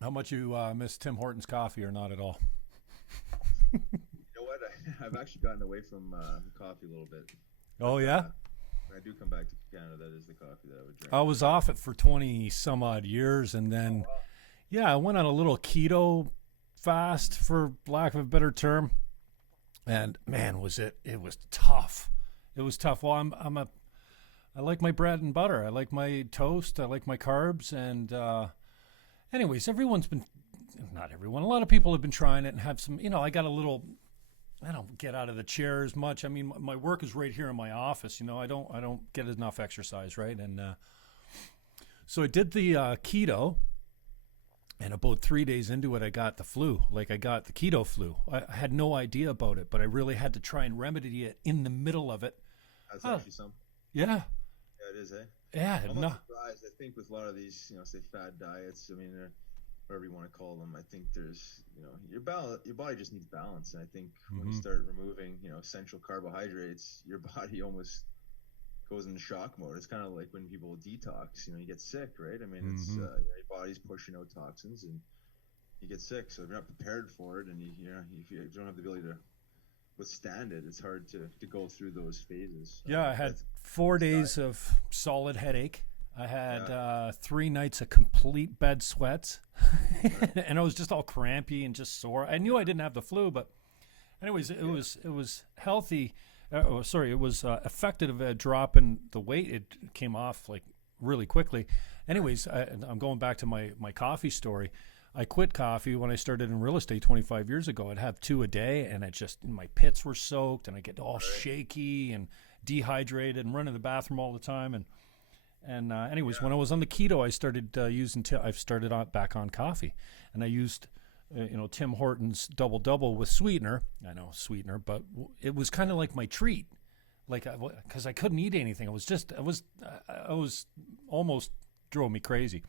How much you miss Tim Hortons coffee or not at all? You know what? I've actually gotten away from coffee a little bit, but Oh, yeah? when I do come back to Canada, that is the coffee that I would drink. I was off it for 20 some odd years. And Oh then, wow! yeah, I went on a little keto fast, for lack of a better term. And man, it was tough. It was tough. Well, I like my bread and butter. I like my toast. I like my carbs. And, anyways, not everyone, a lot of people have been trying it and have some, I got a little, I don't get out of the chair as much. I mean, my work is right here in my office. I don't get enough exercise, right? And so I did the keto, and about 3 days into it, I got the flu. Like I got the keto flu. I had no idea about it, but I really had to try and remedy it in the middle of it. That's Oh, actually something. yeah, Yeah, it is, eh? yeah, I'm no, not surprised. I think with a lot of these, say fad diets, I mean, whatever you want to call them, I think there's, your body just needs balance. And I think when you hmm start removing, essential carbohydrates, your body almost goes into shock mode. It's kind of like when people detox, you get sick, right? I mean, it's hmm your body's pushing out toxins and you get sick. So if you're not prepared for it and if you don't have the ability to withstand it, it's hard to go through those phases. Yeah, I had That's 4 days diet. of solid headache. I had Yeah, 3 nights of complete bed sweats, right. and I was just all crampy and just sore. I knew I didn't have the flu, but anyways, it Yeah, was healthy. It was effective at dropping the weight. It came off like really quickly. right. Anyways, I'm going back to my coffee story. I quit coffee when I started in real estate 25 years ago. I'd have two a day, and my pits were soaked, and I get all Right. shaky and dehydrated, and run to the bathroom all the time. And anyways, Yeah. when I was on the keto, I started I've started back on coffee, and I used Tim Hortons double double with sweetener. I know sweetener, but it was kind of like my treat, like because I couldn't eat anything. I was almost drove me crazy.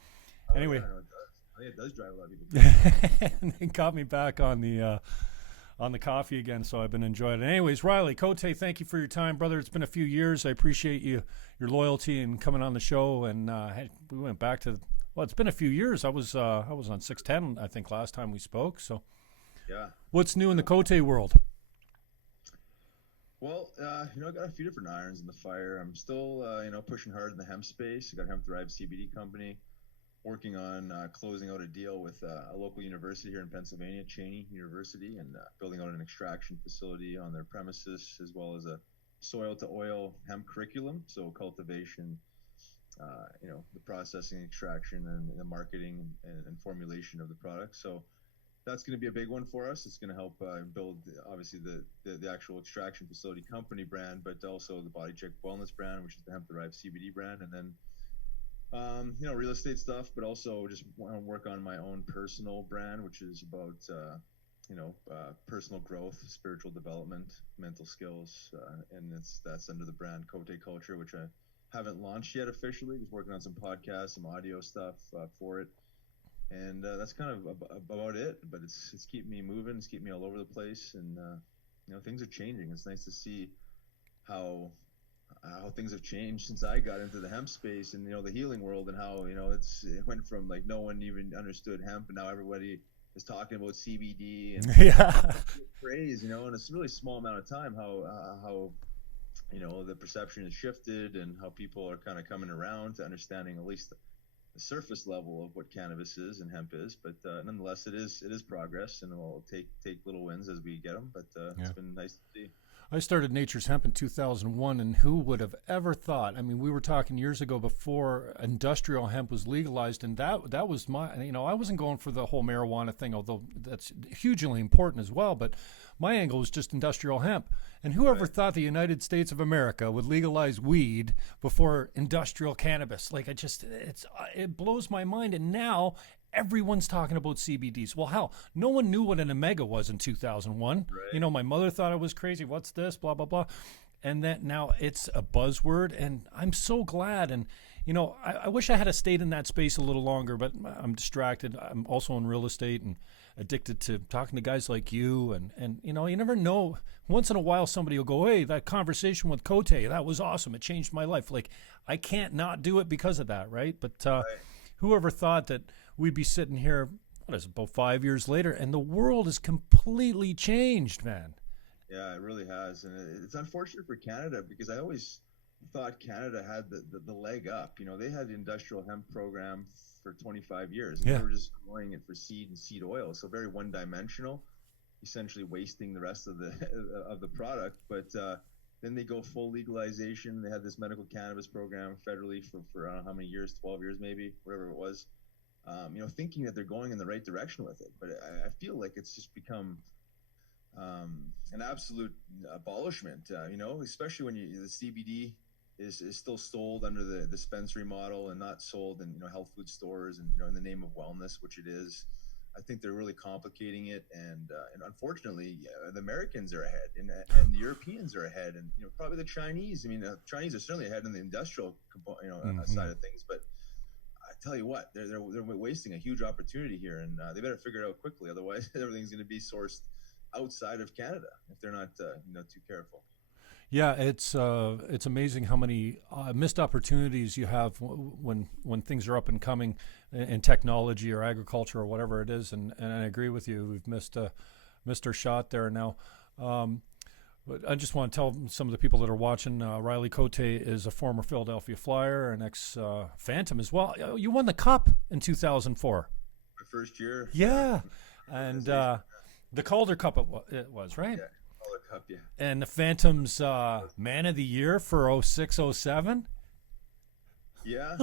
Oh yeah, Anyway, no, it does. I think it does drive a lot of people crazy. and it got me back on the coffee again, so I've been enjoying it. Anyways, Riley Cote, thank you for your time, brother. It's been a few years. I appreciate your loyalty and coming on the show. And we went back to it's been a few years. I was on 610, I think, last time we spoke. So, Yeah, what's new in the cool. Cote world? Well, I got a few different irons in the fire. I'm still, pushing hard in the hemp space. I got a hemp derived CBD company, working on closing out a deal with a local university here in Pennsylvania, Cheney University, and building out an extraction facility on their premises, as well as a soil to oil hemp curriculum. So cultivation, the processing, extraction, and the marketing and formulation of the product. So that's going to be a big one for us. It's going to help build, obviously, the actual extraction facility company brand, but also the Body Check Wellness brand, which is the hemp derived CBD brand, and then real estate stuff, but also just want to work on my own personal brand, which is about, personal growth, spiritual development, mental skills, and that's under the brand Cote Culture, which I haven't launched yet officially. Just working on some podcasts, some audio stuff for it, and that's kind of about it. But it's keeping me moving, it's keeping me all over the place, and things are changing. It's nice to see how things have changed since I got into the hemp space and the healing world, and how it went from like no one even understood hemp, and now everybody is talking about CBD and Yeah. craze, in a really small amount of time. How the perception has shifted, and how people are kind of coming around to understanding at least the surface level of what cannabis is and hemp is. But nonetheless, it is progress, and we'll take little wins as we get them. But it's Yeah. been nice to see. I started Nature's Hemp in 2001, and who would have ever thought? I mean, we were talking years ago before industrial hemp was legalized, and that was I wasn't going for the whole marijuana thing, although that's hugely important as well, but my angle was just industrial hemp. And whoever Right. thought the United States of America would legalize weed before industrial cannabis? Like, it blows my mind, and now everyone's talking about CBDs. Well, hell, no one knew what an omega was in 2001. Right. My mother thought I was crazy. What's this? Blah, blah, blah. And that now it's a buzzword, and I'm so glad. And, I wish I had stayed in that space a little longer, but I'm distracted. I'm also in real estate and addicted to talking to guys like you. And you never know. Once in a while, somebody will go, hey, that conversation with Cote, that was awesome. It changed my life. Like, I can't not do it because of that, right? But Right. whoever thought that we'd be sitting here what is it, about 5 years later, and the world is completely changed, man. Yeah, it really has, and it's unfortunate for Canada because I always thought Canada had the leg up. They had the industrial hemp program for 25 years, and Yeah. they were just growing it for seed and seed oil, so very one-dimensional, essentially wasting the rest of the of the product. But then they go full legalization. They had this medical cannabis program federally for I don't know how many years, 12 years maybe, whatever it was. Thinking that they're going in the right direction with it, but I feel like it's just become an absolute abolishment. Especially when the CBD is still sold under the dispensary model and not sold in health food stores and in the name of wellness, which it is. I think they're really complicating it, and unfortunately, the Americans are ahead, and the Europeans are ahead, and probably the Chinese. I mean, Chinese are certainly ahead in the industrial side of things, but I tell you what, they're wasting a huge opportunity here, and they better figure it out quickly. Otherwise, everything's going to be sourced outside of Canada if they're not too careful. Yeah, it's amazing how many missed opportunities you have when things are up and coming in technology or agriculture or whatever it is. And I agree with you. We've missed our shot there now. But I just want to tell some of the people that are watching, Riley Cote is a former Philadelphia Flyer, an ex-Phantom as well. You won the Cup in 2004. My first year. Yeah. And the Calder Cup it was, right? Yeah. Cup, yeah. And the Phantoms Man of the Year for 06-07. Yeah.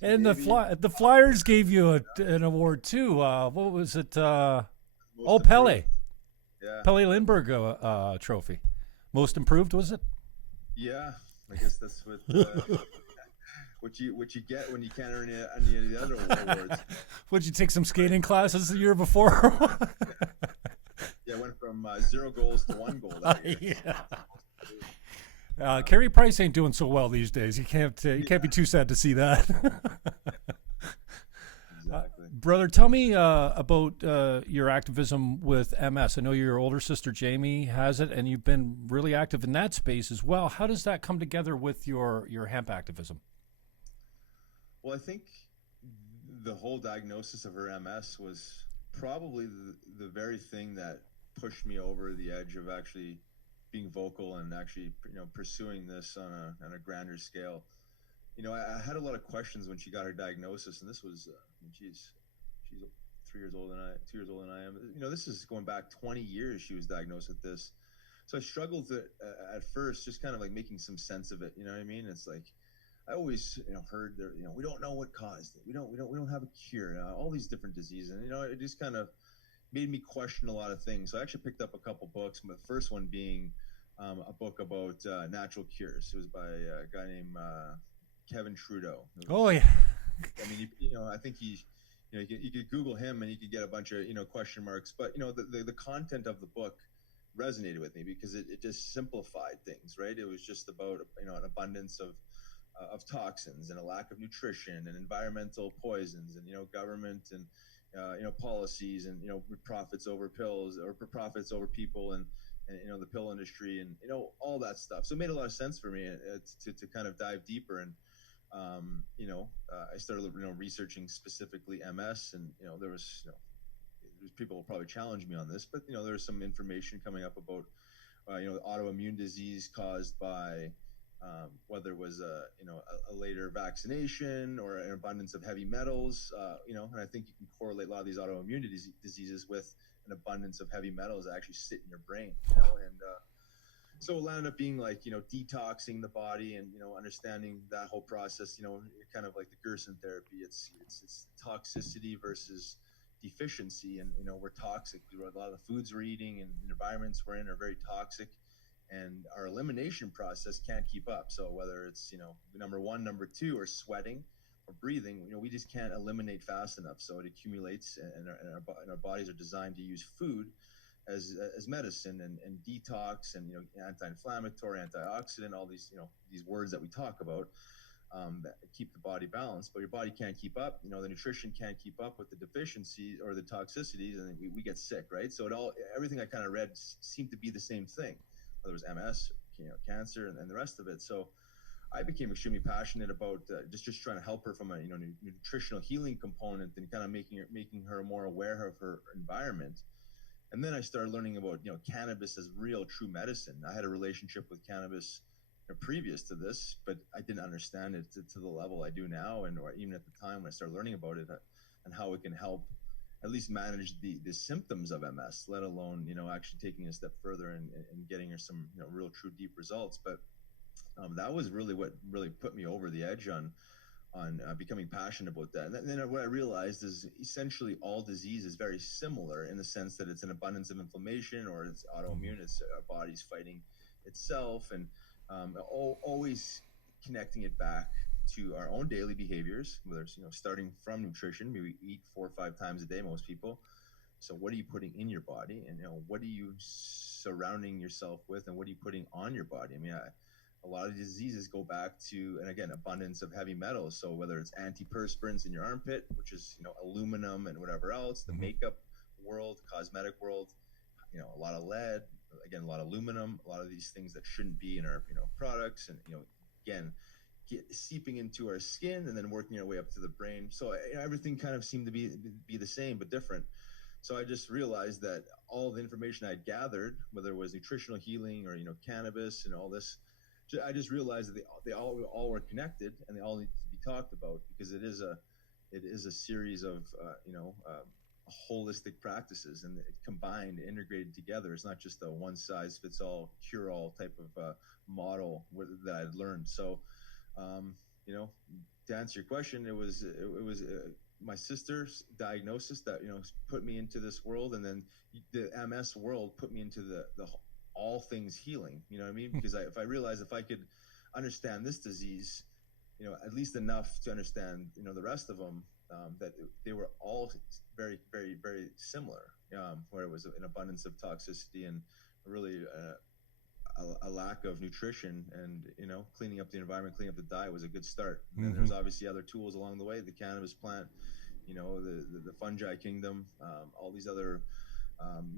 And the Flyers gave you an award too. What was it? Pele. Yeah. Pele Lindbergh trophy. Most improved, was it? Yeah. I guess that's what you get when you can't earn any of the other awards. Would you take some skating classes the year before? Yeah, I went from 0 goals to 1 goal that year. Yeah. Carey Price ain't doing so well these days. You can't be too sad to see that. Exactly. Brother, tell me about your activism with MS. I know your older sister Jamie has it, and you've been really active in that space as well. How does that come together with your hemp activism? Well, I think the whole diagnosis of her MS was probably the very thing that pushed me over the edge of actually being vocal and actually pursuing this on a grander scale. I had a lot of questions when she got her diagnosis, and this was she's 2 years older than I am. This is going back 20 years. She was diagnosed with this, so I struggled at first, just kind of like making some sense of it. You know what I mean? It's like I always heard that we don't know what caused it. We don't have a cure. All these different diseases, and it just kind of made me question a lot of things. So I actually picked up a couple books. The first one being a book about natural cures. It was by a guy named Kevin Trudeau. Yeah. I mean, I think he, you could Google him and you could get a bunch of question marks. But the content of the book resonated with me because it just simplified things, right? It was just about an abundance of toxins and a lack of nutrition and environmental poisons and government and policies and profits over pills or profits over people and the pill industry and all that stuff. So it made a lot of sense for me to kind of dive deeper and I started researching specifically MS and there was people will probably challenge me on this, but there was some information coming up about autoimmune disease caused by whether it was a later vaccination or an abundance of heavy metals, and I think you can correlate a lot of these autoimmune diseases with an abundance of heavy metals that actually sit in your brain, and so it ended up being like detoxing the body and understanding that whole process. Kind of like the Gerson therapy. It's toxicity versus deficiency, and we're toxic. A lot of the foods we're eating and the environments we're in are very toxic. And our elimination process can't keep up. So whether it's, number one, number two, or sweating or breathing, we just can't eliminate fast enough. So it accumulates and our bodies are designed to use food as medicine and detox and, anti-inflammatory, antioxidant, all these, these words that we talk about that keep the body balanced, but your body can't keep up. The nutrition can't keep up with the deficiency or the toxicities, and we get sick, right? So everything I kind of read seemed to be the same thing. Whether it was MS, cancer, and the rest of it. So I became extremely passionate about just trying to help her from a nutritional healing component, and kind of making her more aware of her environment. And then I started learning about cannabis as real, true medicine. I had a relationship with cannabis previous to this, but I didn't understand it to the level I do now, and or even at the time when I started learning about it, and how it can help at least manage the symptoms of MS, let alone actually taking a step further and getting her some real, true, deep results. But that was really what really put me over the edge on becoming passionate about that. And then what I realized is essentially all disease is very similar in the sense that it's an abundance of inflammation, or it's autoimmune. It's our body's fighting itself, and always connecting it back to our own daily behaviors, whether it's starting from nutrition. We eat 4 or 5 times a day, most people. So what are you putting in your body, and what are you surrounding yourself with, and what are you putting on your body? I mean, a lot of diseases go back to, and again, abundance of heavy metals. So whether it's antiperspirants in your armpit, which is aluminum and whatever else, the makeup world, cosmetic world, a lot of lead, again, a lot of aluminum, a lot of these things that shouldn't be in our products, and again, seeping into our skin and then working our way up to the brain. So everything kind of seemed to be the same but different. So I just realized that all the information I'd gathered, whether it was nutritional healing or cannabis and all this, I just realized that they all were connected, and they all need to be talked about, because it is a series of holistic practices, and combined, integrated together. It's not just a one size fits all, cure all type of model that I'd learned. So to answer your question, it was my sister's diagnosis that put me into this world, and then the MS world put me into the all things healing. You know what I mean? Because if I realized if I could understand this disease, at least enough to understand the rest of them, that they were all very, very, very similar, where it was an abundance of toxicity and really a lack of nutrition, and cleaning up the environment, cleaning up the diet was a good start. And then there's obviously other tools along the way, the cannabis plant, the fungi kingdom, all these other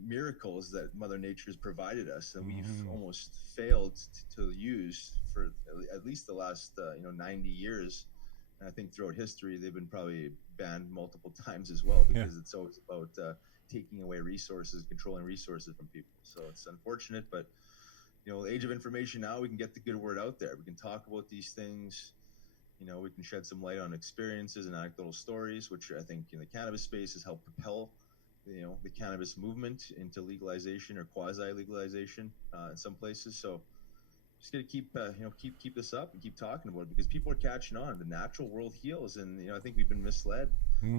miracles that Mother Nature's provided us, and we've almost failed to use for at least the last 90 years. And I think throughout history they've been probably banned multiple times as well, because it's always about taking away resources, controlling resources from people. So it's unfortunate, but the age of information now, we can get the good word out there. We can talk about these things. We can shed some light on experiences and anecdotal stories, which I think in the cannabis space has helped propel the cannabis movement into legalization or quasi-legalization in some places. So just gonna keep this up and keep talking about it, because people are catching on. The natural world heals, and I think we've been misled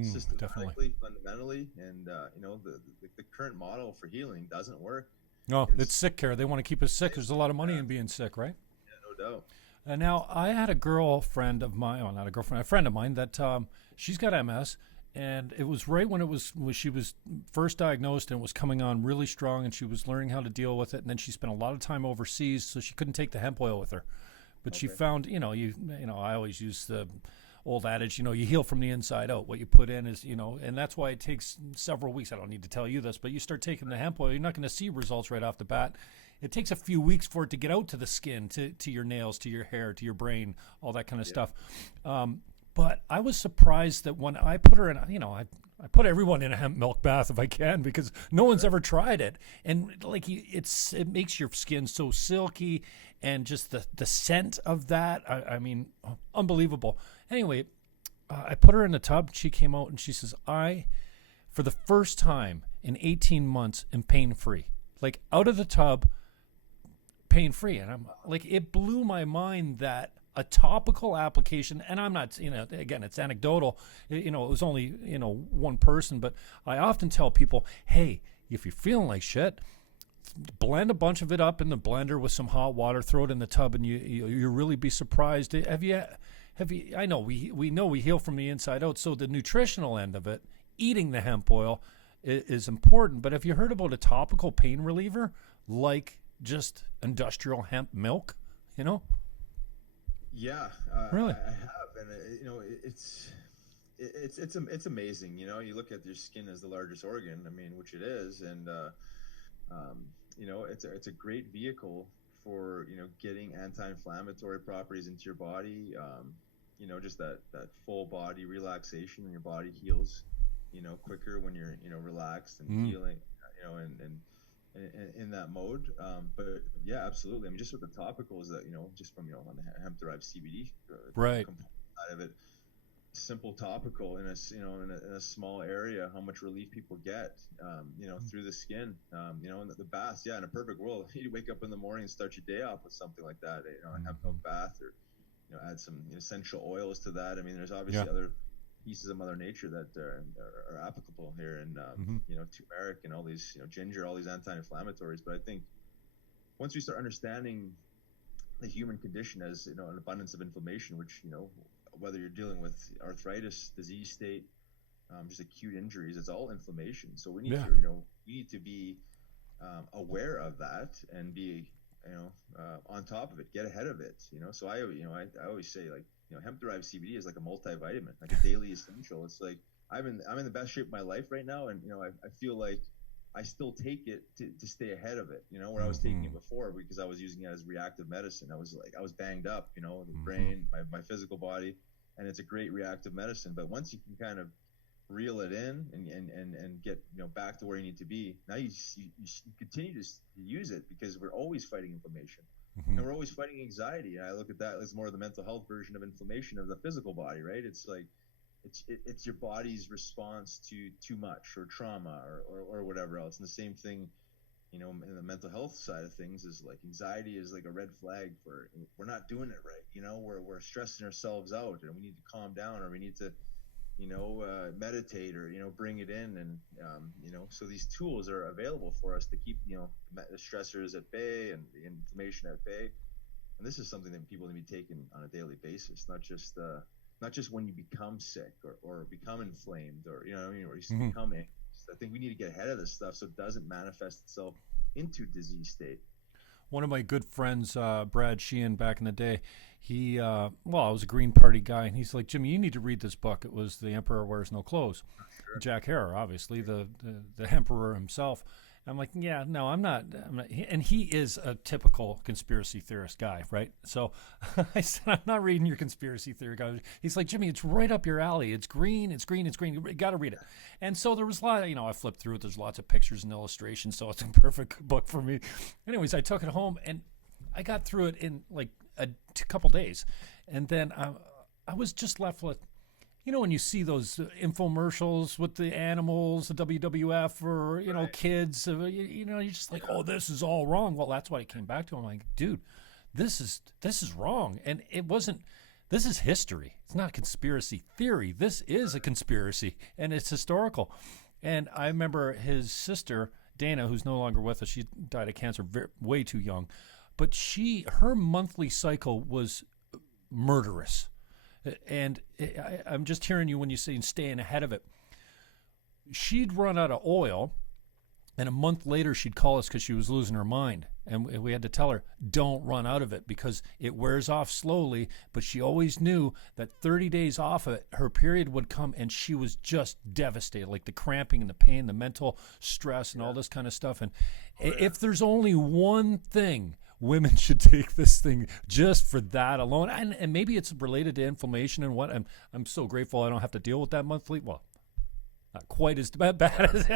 systematically, fundamentally, and the current model for healing doesn't work. No, it's sick care. They want to keep us sick. There's a lot of money in being sick, right? Yeah, no doubt. And now I had a girlfriend of mine, well, not a girlfriend, a friend of mine that she's got MS, and it was right when she was first diagnosed, and it was coming on really strong, and she was learning how to deal with it. And then she spent a lot of time overseas, so she couldn't take the hemp oil with her. But she found, I always use the old adage, you heal from the inside out. What you put in is, and that's why it takes several weeks. I don't need to tell you this, but you start taking the hemp oil, you're not going to see results right off the bat. It takes a few weeks for it to get out to the skin, to your nails, to your hair, to your brain, all that kind of stuff. But I was surprised that when I put her in, I put everyone in a hemp milk bath if I can, because no one's ever tried it. And like it makes your skin so silky, and just the scent of that, I mean, unbelievable. Anyway, I put her in the tub. She came out and she says, for the first time in 18 months, am pain-free. Like out of the tub, pain-free. And I'm like, it blew my mind that a topical application, and I'm not, again, it's anecdotal. It was only, one person, but I often tell people, hey, if you're feeling like shit, blend a bunch of it up in the blender with some hot water, throw it in the tub, and you'll really be surprised. Have you? I know we know we heal from the inside out. So the nutritional end of it, eating the hemp oil, is important. But have you heard about a topical pain reliever like just industrial hemp milk? Yeah, really, I have, and it's amazing. You look at your skin as the largest organ. I mean, which it is, and it's a great vehicle for, getting anti-inflammatory properties into your body. Just that full body relaxation, and your body heals, quicker when you're, relaxed and healing, and in that mode. But yeah, absolutely. I mean, just with the topicals that, just from, on the hemp derived CBD, Right. side of it, simple topical in a small area, how much relief people get, through the skin, and the baths. Yeah, in a perfect world, you wake up in the morning and start your day off with something like that, a hemp milk bath, or add some essential oils to that. I mean, there's obviously other pieces of Mother Nature that are applicable here, and turmeric and all these, ginger, all these anti-inflammatories. But I think once we start understanding the human condition as an abundance of inflammation, which whether you're dealing with arthritis, disease state, just acute injuries, it's all inflammation. So we need to be aware of that and be on top of it, get ahead of it. So I always say, like, hemp derived CBD is like a multivitamin, like a daily essential. It's like I'm in the best shape of my life right now, and I feel like I still take it to stay ahead of it. Where I was taking it before because I was using it as reactive medicine. I was banged up, the brain, my physical body, and it's a great reactive medicine. But once you can kind of reel it in and get back to where you need to be, now you continue to use it, because we're always fighting inflammation, and we're always fighting anxiety. And I look at that as more of the mental health version of inflammation of the physical body, right? It's like it's your body's response to too much or trauma or whatever else. And the same thing, in the mental health side of things, is like anxiety is like a red flag for we're not doing it right. We're stressing ourselves out, and we need to calm down, or we need to meditate, or bring it in. And so these tools are available for us to keep the stressors at bay and the inflammation at bay. And this is something that people need to be taken on a daily basis, not just when you become sick or become inflamed, or or you become anxious. I think we need to get ahead of this stuff so it doesn't manifest itself into disease state. One of my good friends, Brad Sheehan, back in the day, he, I was a Green Party guy, and he's like, Jimmy, you need to read this book. It was The Emperor Wears No Clothes. Sure. Jack Herer, obviously, the emperor himself. I'm like, yeah, no, I'm not. And he is a typical conspiracy theorist guy, right? So I said, I'm not reading your conspiracy theory guy. He's like, Jimmy, it's right up your alley. It's green. You got to read it. And so there was a lot, I flipped through it. There's lots of pictures and illustrations, so it's a perfect book for me. Anyways, I took it home, and I got through it in like a couple days. And then I was just left with, when you see those infomercials with the animals, the WWF, or, right. Kids, you're just like, oh, this is all wrong. Well, that's what I came back to. I'm like, dude, this is wrong. And this is history. It's not a conspiracy theory. This is a conspiracy, and it's historical. And I remember his sister, Dana, who's no longer with us, she died of cancer way too young. But her monthly cycle was murderous. And I'm just hearing you when you say staying ahead of it. She'd run out of oil, and a month later she'd call us because she was losing her mind. And we had to tell her, don't run out of it, because it wears off slowly. But she always knew that 30 days off of it, her period would come, and she was just devastated, like the cramping and the pain, the mental stress, and all this kind of stuff. And if there's only one thing, women should take this thing just for that alone. And maybe it's related to inflammation and what. I'm so grateful I don't have to deal with that monthly. Well, not quite as bad as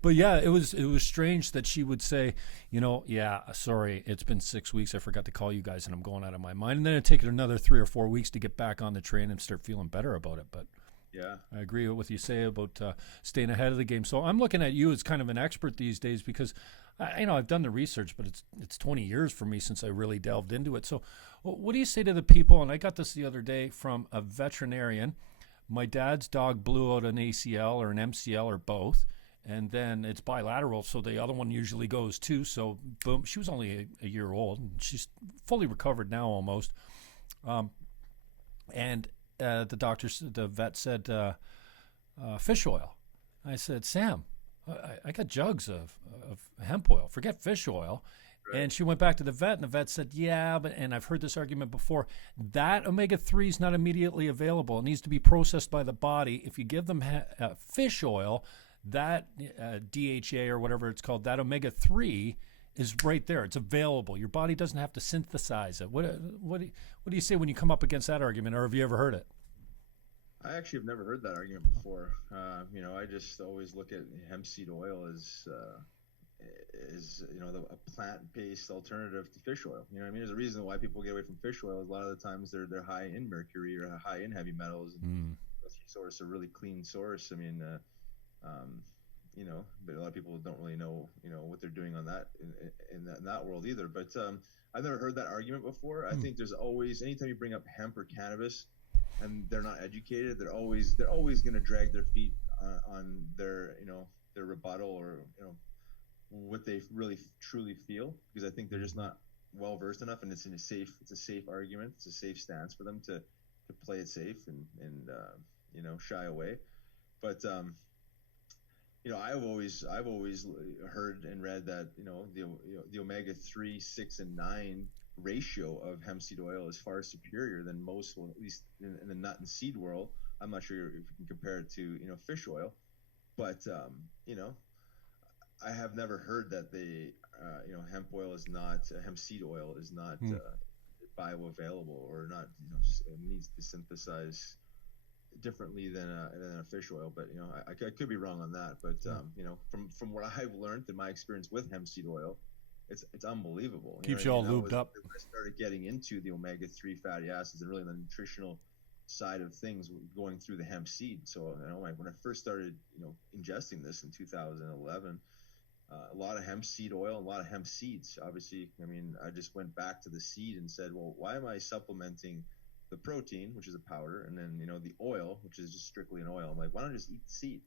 but yeah, it was strange that she would say, yeah, sorry, it's been 6 weeks. I forgot to call you guys, and I'm going out of my mind. And then it'd take it another 3 or 4 weeks to get back on the train and start feeling better about it. But yeah, I agree with what you say about staying ahead of the game. So I'm looking at you as kind of an expert these days, because I've done the research, but it's 20 years for me since I really delved into it. So what do you say to the people? And I got this the other day from a veterinarian. My dad's dog blew out an ACL or an MCL or both, and then it's bilateral, so the other one usually goes too. So boom, she was only a year old, and she's fully recovered now almost. And the vet said fish oil. I said, Sam, I got jugs of hemp oil. Forget fish oil. Right. And she went back to the vet, and the vet said, yeah, and I've heard this argument before, that omega-3 is not immediately available. It needs to be processed by the body. If you give them fish oil, that DHA or whatever it's called, that omega-3 is right there. It's available. Your body doesn't have to synthesize it. What do you say when you come up against that argument, or have you ever heard it? I actually have never heard that argument before. I just always look at hemp seed oil as a plant-based alternative to fish oil. You know what I mean? There's a reason why people get away from fish oil. A lot of the times they're high in mercury or high in heavy metals. And source a really clean source. I mean, but a lot of people don't really know, what they're doing on that in that world either. But I've never heard that argument before. I think there's always, anytime you bring up hemp or cannabis, and they're not educated, they're always going to drag their feet on their rebuttal or what they really truly feel, because I think they're just not well versed enough, and it's a safe argument. It's a safe stance for them to play it safe and shy away. But I've always heard and read that the omega-3, 6, and 9 ratio of hemp seed oil is far superior than most, well, at least in the nut and seed world. I'm not sure if you can compare it to fish oil, but I have never heard that hemp seed oil is not bioavailable or not needs to synthesize differently than a fish oil. But I could be wrong on that. But from what I've learned in my experience with hemp seed oil, it's unbelievable. Keeps you all lubed up. I started getting into the omega-3 fatty acids and really the nutritional side of things going through the hemp seed. So when I first started ingesting this in 2011, a lot of hemp seed oil, a lot of hemp seeds. Obviously, I just went back to the seed and said, well, why am I supplementing the protein, which is a powder, and then the oil, which is just strictly an oil? I'm like, why don't I just eat the seed?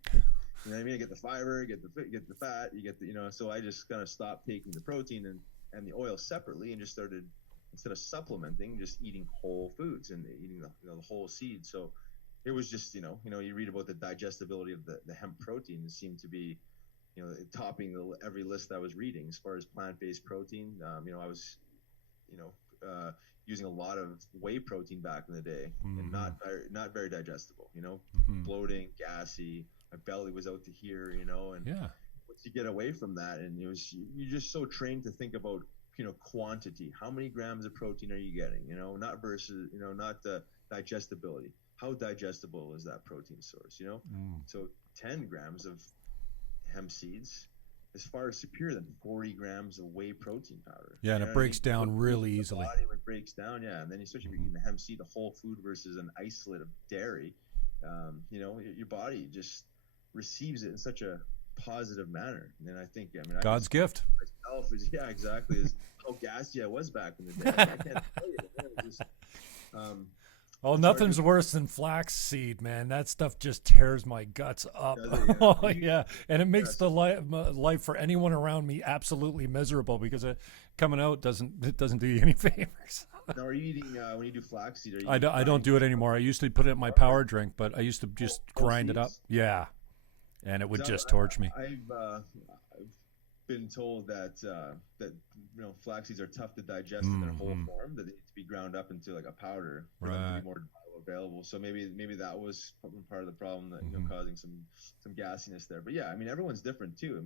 You know what I mean? I get the fiber, you get the fat, you get the so I just kind of stopped taking the protein and the oil separately, and just started, instead of supplementing, just eating whole foods and eating the whole seed. So it was just you read about the digestibility of the hemp protein. It seemed to be topping every list I was reading as far as plant-based protein. I was using a lot of whey protein back in the day, and not very digestible. Bloating, gassy. My belly was out to here. And once you get away from that, and you're just so trained to think about quantity. How many grams of protein are you getting? Not versus not the digestibility. How digestible is that protein source? So 10 grams of hemp seeds is far superior than 40 grams of whey protein powder. Yeah, and it breaks down really easily. Body, it breaks down, yeah. And then especially if you're eating the hemp seed, a whole food versus an isolate of dairy, your body just receives it in such a positive manner. And I think, God's gift. Myself is exactly is how gassy I was back in the day. I can't tell you. It was just, nothing's worse than flax seed, man. That stuff just tears my guts up. Oh, yeah. And it makes the life for anyone around me absolutely miserable, because coming out doesn't do you any favors. Now, are you eating when you do flaxseed? I don't do it anymore. I used to put it in my power drink, but I used to just grind it up. Yeah, and it would just torch me. I've been told that flax seeds are tough to digest in their whole form, that they need to be ground up into like a powder for them to be more available. So maybe that was part of the problem that causing some gassiness there. But yeah, everyone's different too.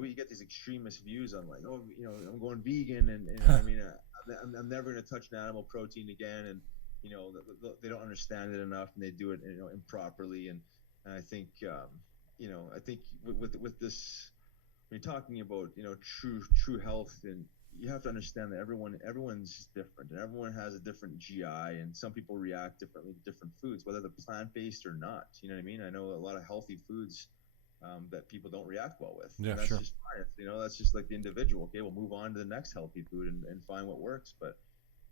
We get these extremist views on like, I'm going vegan, and I'm never going to touch an animal protein again, and they don't understand it enough, and they do it improperly. And I think I think with this, when you're talking about true health, and you have to understand that everyone's different, and everyone has a different GI, and some people react differently to different foods, whether they're plant-based or not. You know what I mean? I know a lot of healthy foods that people don't react well with. Yeah, and that's sure. just fine. That's just like the individual. Okay, we'll move on to the next healthy food and find what works. But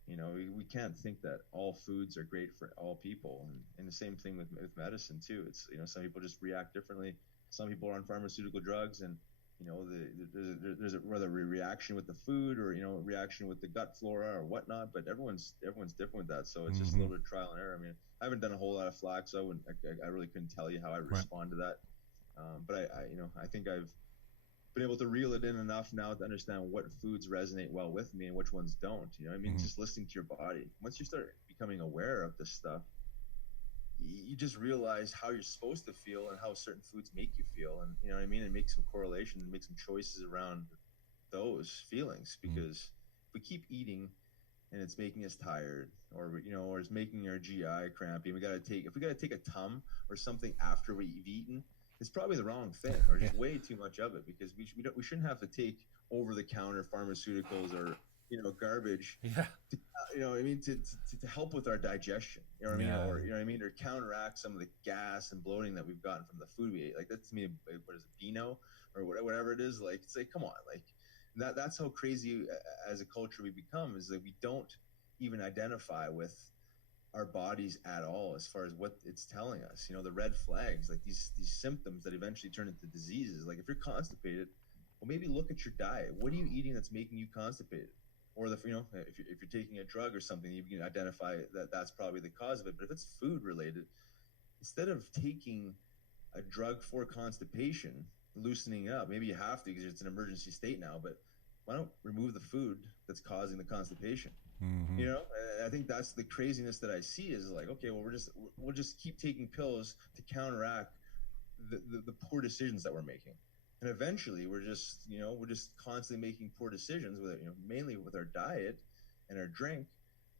we can't think that all foods are great for all people. And the same thing with medicine too. It's some people just react differently. Some people are on pharmaceutical drugs, and there's whether a reaction with the food or reaction with the gut flora or whatnot. But everyone's different with that. So it's just a little bit of trial and error. I haven't done a whole lot of flax, so I really couldn't tell you how I respond to that. But I think I've been able to reel it in enough now to understand what foods resonate well with me and which ones don't. Just listening to your body. Once you start becoming aware of this stuff, you just realize how you're supposed to feel and how certain foods make you feel, and and make some correlation and make some choices around those feelings, because if we keep eating and it's making us tired, or or it's making our GI crampy, and if we got to take a tum or something after we've eaten, it's probably the wrong thing, or just way too much of it, because we shouldn't have to take over the counter pharmaceuticals or garbage to, to help with our digestion, or or counteract some of the gas and bloating that we've gotten from the food we ate. Like, that's, to me, what is it, Beano or whatever it is? Like, it's like, come on, like that's how crazy as a culture we become, is that we don't even identify with our bodies at all as far as what it's telling us. The red flags, like these symptoms that eventually turn into diseases. Like, if you're constipated, well, maybe look at your diet. What are you eating that's making you constipated? Or if you're taking a drug or something, you can identify that that's probably the cause of it. But if it's food related, instead of taking a drug for constipation, loosening up, maybe you have to because it's an emergency state now, but why don't remove the food that's causing the constipation? And I think that's the craziness that I see, is like, okay, well, we'll just keep taking pills to counteract the poor decisions that we're making. And eventually we're just constantly making poor decisions with mainly with our diet and our drink.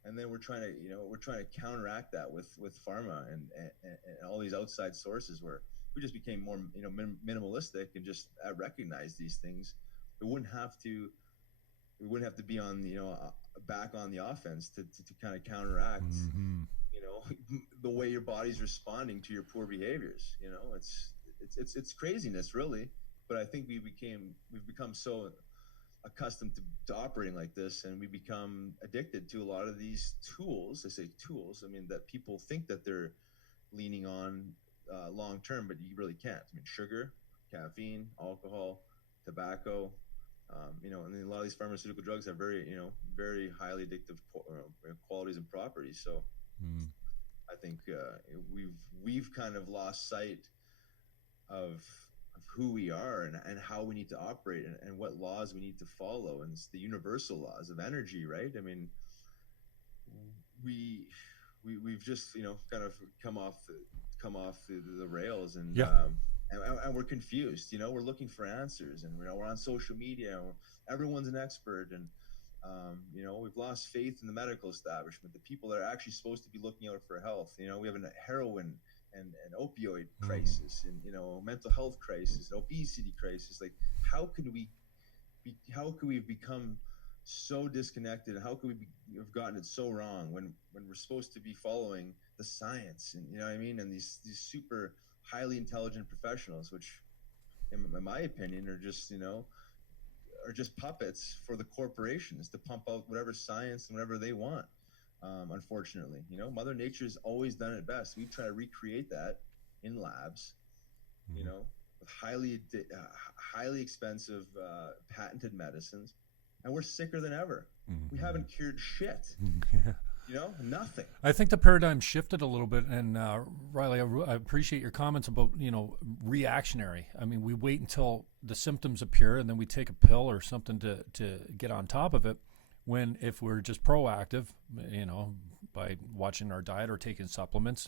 And then we're trying to counteract that with pharma and all these outside sources, where we just became more, minimalistic and just recognize these things. We wouldn't have to be on, back on the offense to kind of counteract, the way your body's responding to your poor behaviors. It's craziness, really. But I think we've become so accustomed to operating like this, and we become addicted to a lot of these tools. I say tools, that people think that they're leaning on long term, but you really can't. Sugar, caffeine, alcohol, tobacco, and then a lot of these pharmaceutical drugs have very highly addictive qualities and properties. So I think we've kind of lost sight of who we are and how we need to operate, and what laws we need to follow, and it's the universal laws of energy, right? We've just kind of come off the rails, and and we're confused. We're looking for answers, and we're on social media, and everyone's an expert, and we've lost faith in the medical establishment, the people that are actually supposed to be looking out for health. We have a heroin and opioid crisis, and mental health crisis, obesity crisis. Like, how could we become so disconnected? How could we have gotten it so wrong when we're supposed to be following the science, and and these super highly intelligent professionals, which in my opinion are just puppets for the corporations to pump out whatever science and whatever they want. Unfortunately, Mother Nature's always done it best. We try to recreate that in labs, with highly expensive patented medicines, and we're sicker than ever. We haven't cured shit. Nothing. I think the paradigm shifted a little bit, and Riley, I appreciate your comments about reactionary. We wait until the symptoms appear, and then we take a pill or something to get on top of it. When if we're just proactive, by watching our diet or taking supplements,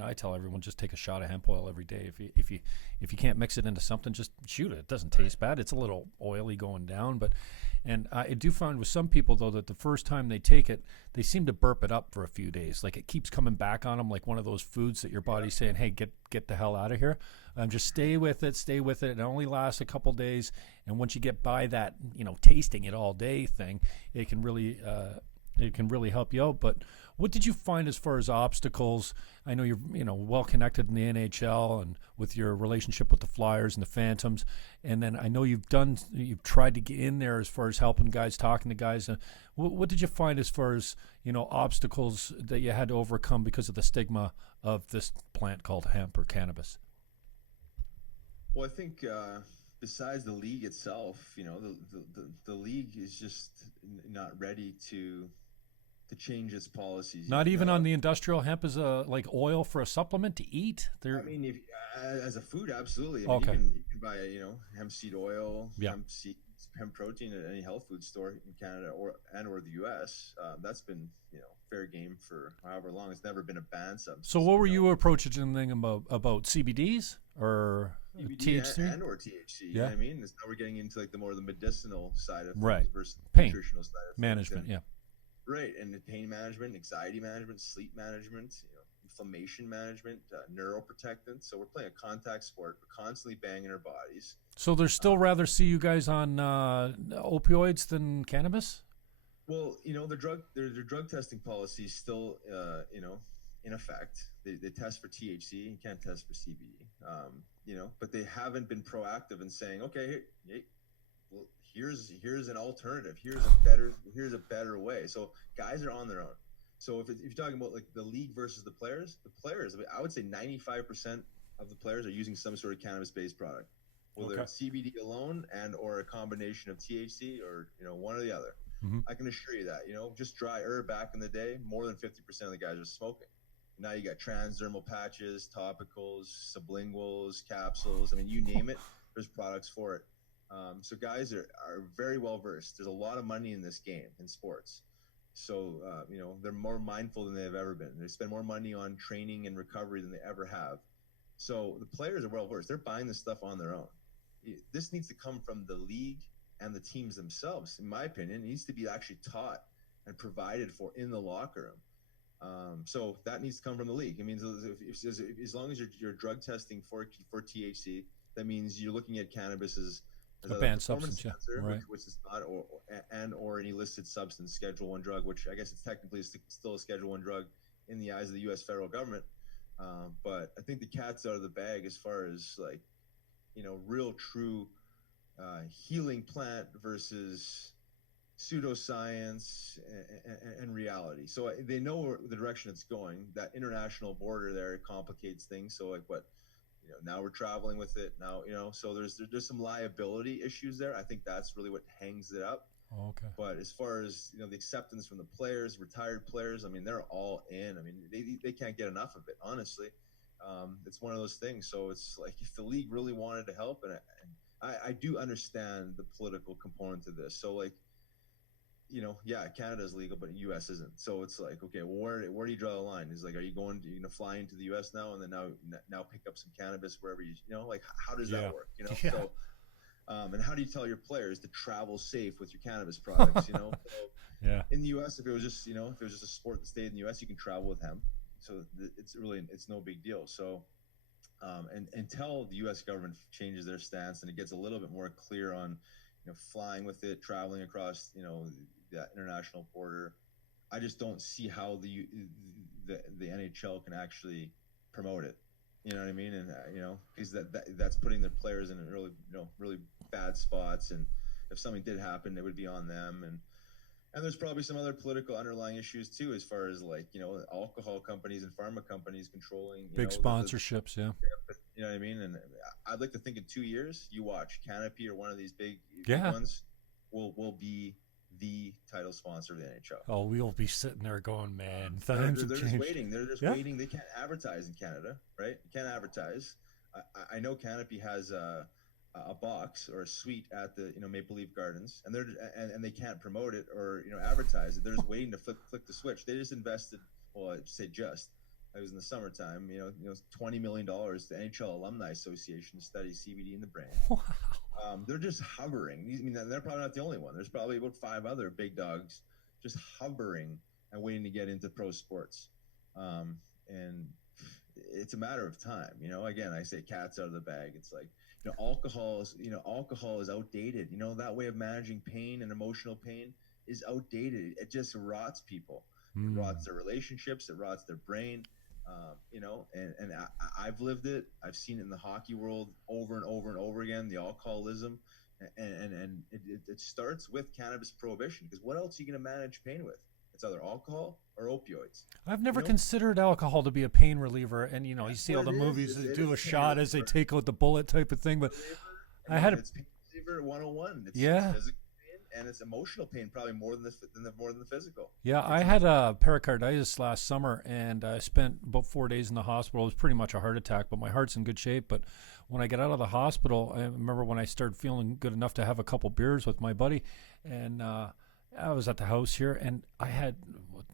I tell everyone, just take a shot of hemp oil every day. If you can't mix it into something, just shoot it. It doesn't taste bad. It's a little oily going down, and I do find with some people though that the first time they take it, they seem to burp it up for a few days. Like, it keeps coming back on them, like one of those foods that your body's saying, "Hey, get the hell out of here." Just stay with it. It only lasts a couple days, and once you get by that, tasting it all day thing, it can really help you out. But what did you find as far as obstacles? I know you're well connected in the NHL and with your relationship with the Flyers and the Phantoms, and then I know you've tried to get in there as far as helping guys, talking to guys. What did you find as far as obstacles that you had to overcome because of the stigma of this plant called hemp or cannabis? Well, I think besides the league itself, the league is just not ready to change its policies. Not even on the industrial hemp as like oil for a supplement to eat. As a food, absolutely. Okay. You can buy hemp seed oil, hemp protein at any health food store in Canada or the U.S. That's been fair game for however long. It's never been a banned substance. So what were you approaching about CBDs or CBD THC and or THC. You Yeah. know what I mean? It's, now we're getting into like the more the medicinal side of things Right. versus the Pain nutritional side of things. management. And, Yeah. right, and the pain management, anxiety management, sleep management, inflammation management, neuroprotectant. So we're playing a contact sport. We're constantly banging our bodies. So they're still rather see you guys on opioids than cannabis? Well, their drug testing policy is still, in effect. They test for THC. You can't test for CBD. But they haven't been proactive in saying, okay, well, here's an alternative. Here's a better way. So guys are on their own. So if you're talking about like the league versus the players, I would say 95% of the players are using some sort of cannabis-based product, whether it's CBD alone and or a combination of THC or one or the other. Mm-hmm. I can assure you that just dry herb back in the day, more than 50% of the guys are smoking. Now you got transdermal patches, topicals, sublinguals, capsules. I mean, you name it, there's products for it. So guys are very well versed. There's a lot of money in this game in sports. So, they're more mindful than they've ever been. They spend more money on training and recovery than they ever have. So the players are well versed. They're buying this stuff on their own. This needs to come from the league and the teams themselves. In my opinion, it needs to be actually taught and provided for in the locker room. So that needs to come from the league. It means as long as you're drug testing for THC, that means you're looking at cannabis as a banned substance, sensor, right. which is not, or an illicit substance, Schedule 1 drug, which I guess it's technically still a Schedule 1 drug in the eyes of the U.S. federal government. But I think the cat's out of the bag as far as like, real true healing plant versus pseudoscience and reality. So they know the direction it's going. That international border there complicates things. So like now we're traveling with it now, so there's some liability issues there. I think that's really what hangs it up. Oh, okay. But as far as, the acceptance from the players, retired players, I mean, they're all in. I mean, they can't get enough of it, honestly. It's one of those things. So it's like if the league really wanted to help, and I do understand the political component to this. So like, Canada's legal, but U.S. isn't. So it's like, okay, well, where do you draw the line? Is like, are you going to fly into the U.S. now and then now pick up some cannabis wherever like how does that work? Yeah. So, and how do you tell your players to travel safe with your cannabis products? So, yeah. In the U.S., if it was just a sport that stayed in the U.S., you can travel with hemp. So it's no big deal. So, and until the U.S. government changes their stance and it gets a little bit more clear on, flying with it, traveling across, that international border, I just don't see how the NHL can actually promote it. You know what I mean? And because that's putting their players in really bad spots. And if something did happen, it would be on them. And there's probably some other political underlying issues too, as far as like alcohol companies and pharma companies controlling big sponsorships. Yeah. You know what I mean? And I'd like to think in 2 years, you watch Canopy or one of these big ones will be the title sponsor of the NHL. Oh, we'll be sitting there going, man, they're times have just changed. waiting. They're just waiting. They can't advertise in Canada, right? You can't advertise. I know Canopy has a box or a suite at the Maple Leaf Gardens, and they can't promote it or advertise it. They're just waiting to flick the switch. They just invested. Well, I'd say it was in the summertime. $20 million to NHL Alumni Association to study CBD in the brain. Wow. They're just hovering. I mean, they're probably not the only one. There's probably about 5 other big dogs just hovering and waiting to get into pro sports. And it's a matter of time. Again, I say cat's out of the bag. It's like, alcohol is outdated. That way of managing pain and emotional pain is outdated. It just rots people. It rots their relationships. It rots their brain. And I've lived it. I've seen it in the hockey world over and over and over again, the alcoholism. And it starts with cannabis prohibition, because what else are you going to manage pain with? It's either alcohol or opioids. I've never considered alcohol to be a pain reliever. And, you see all the movies that do a shot as they take out the bullet type of thing. But it's pain reliever 101. It's physical pain and it's emotional pain, probably more than the physical. Yeah, I had pericarditis last summer, and I spent about 4 days in the hospital. It was pretty much a heart attack, but my heart's in good shape. But when I got out of the hospital, I remember when I started feeling good enough to have a couple beers with my buddy, and I was at the house here, and I had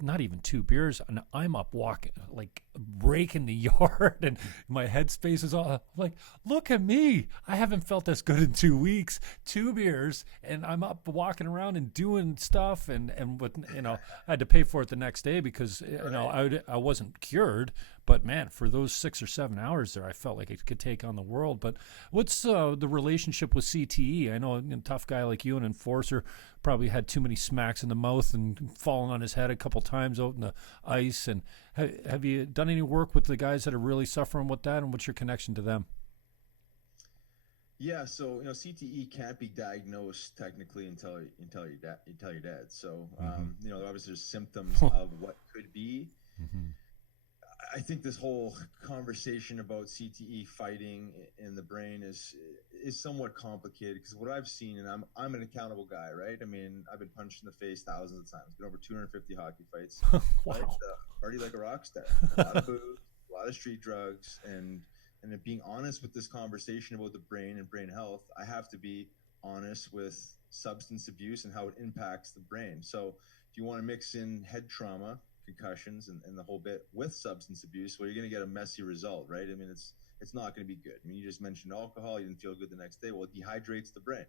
not even 2 beers, and I'm up walking, like raking the yard, and my headspace is all I'm like, look at me. I haven't felt this good in 2 weeks, 2 beers, and I'm up walking around and doing stuff. And with, I had to pay for it the next day because, I wasn't cured. But man, for those 6 or 7 hours there, I felt like it could take on the world. But what's the relationship with CTE? I know a tough guy like you, an enforcer, probably had too many smacks in the mouth and fallen on his head a couple times out in the ice. And have you done any work with the guys that are really suffering with that, and what's your connection to them? Yeah, so CTE can't be diagnosed technically until you're dead. So obviously there's symptoms of what could be. Mm-hmm. I think this whole conversation about CTE fighting in the brain is somewhat complicated, because what I've seen, and I'm an accountable guy, right? I mean, I've been punched in the face thousands of times, been over 250 hockey fights, Wow. right? Party like a rock star, a lot of booze, a lot of street drugs, and being honest with this conversation about the brain and brain health, I have to be honest with substance abuse and how it impacts the brain. So if you want to mix in head trauma, concussions, and the whole bit with substance abuse, well, you're going to get a messy result, right? I mean, it's not going to be good. I mean, you just mentioned alcohol, you didn't feel good the next day. Well, it dehydrates the brain.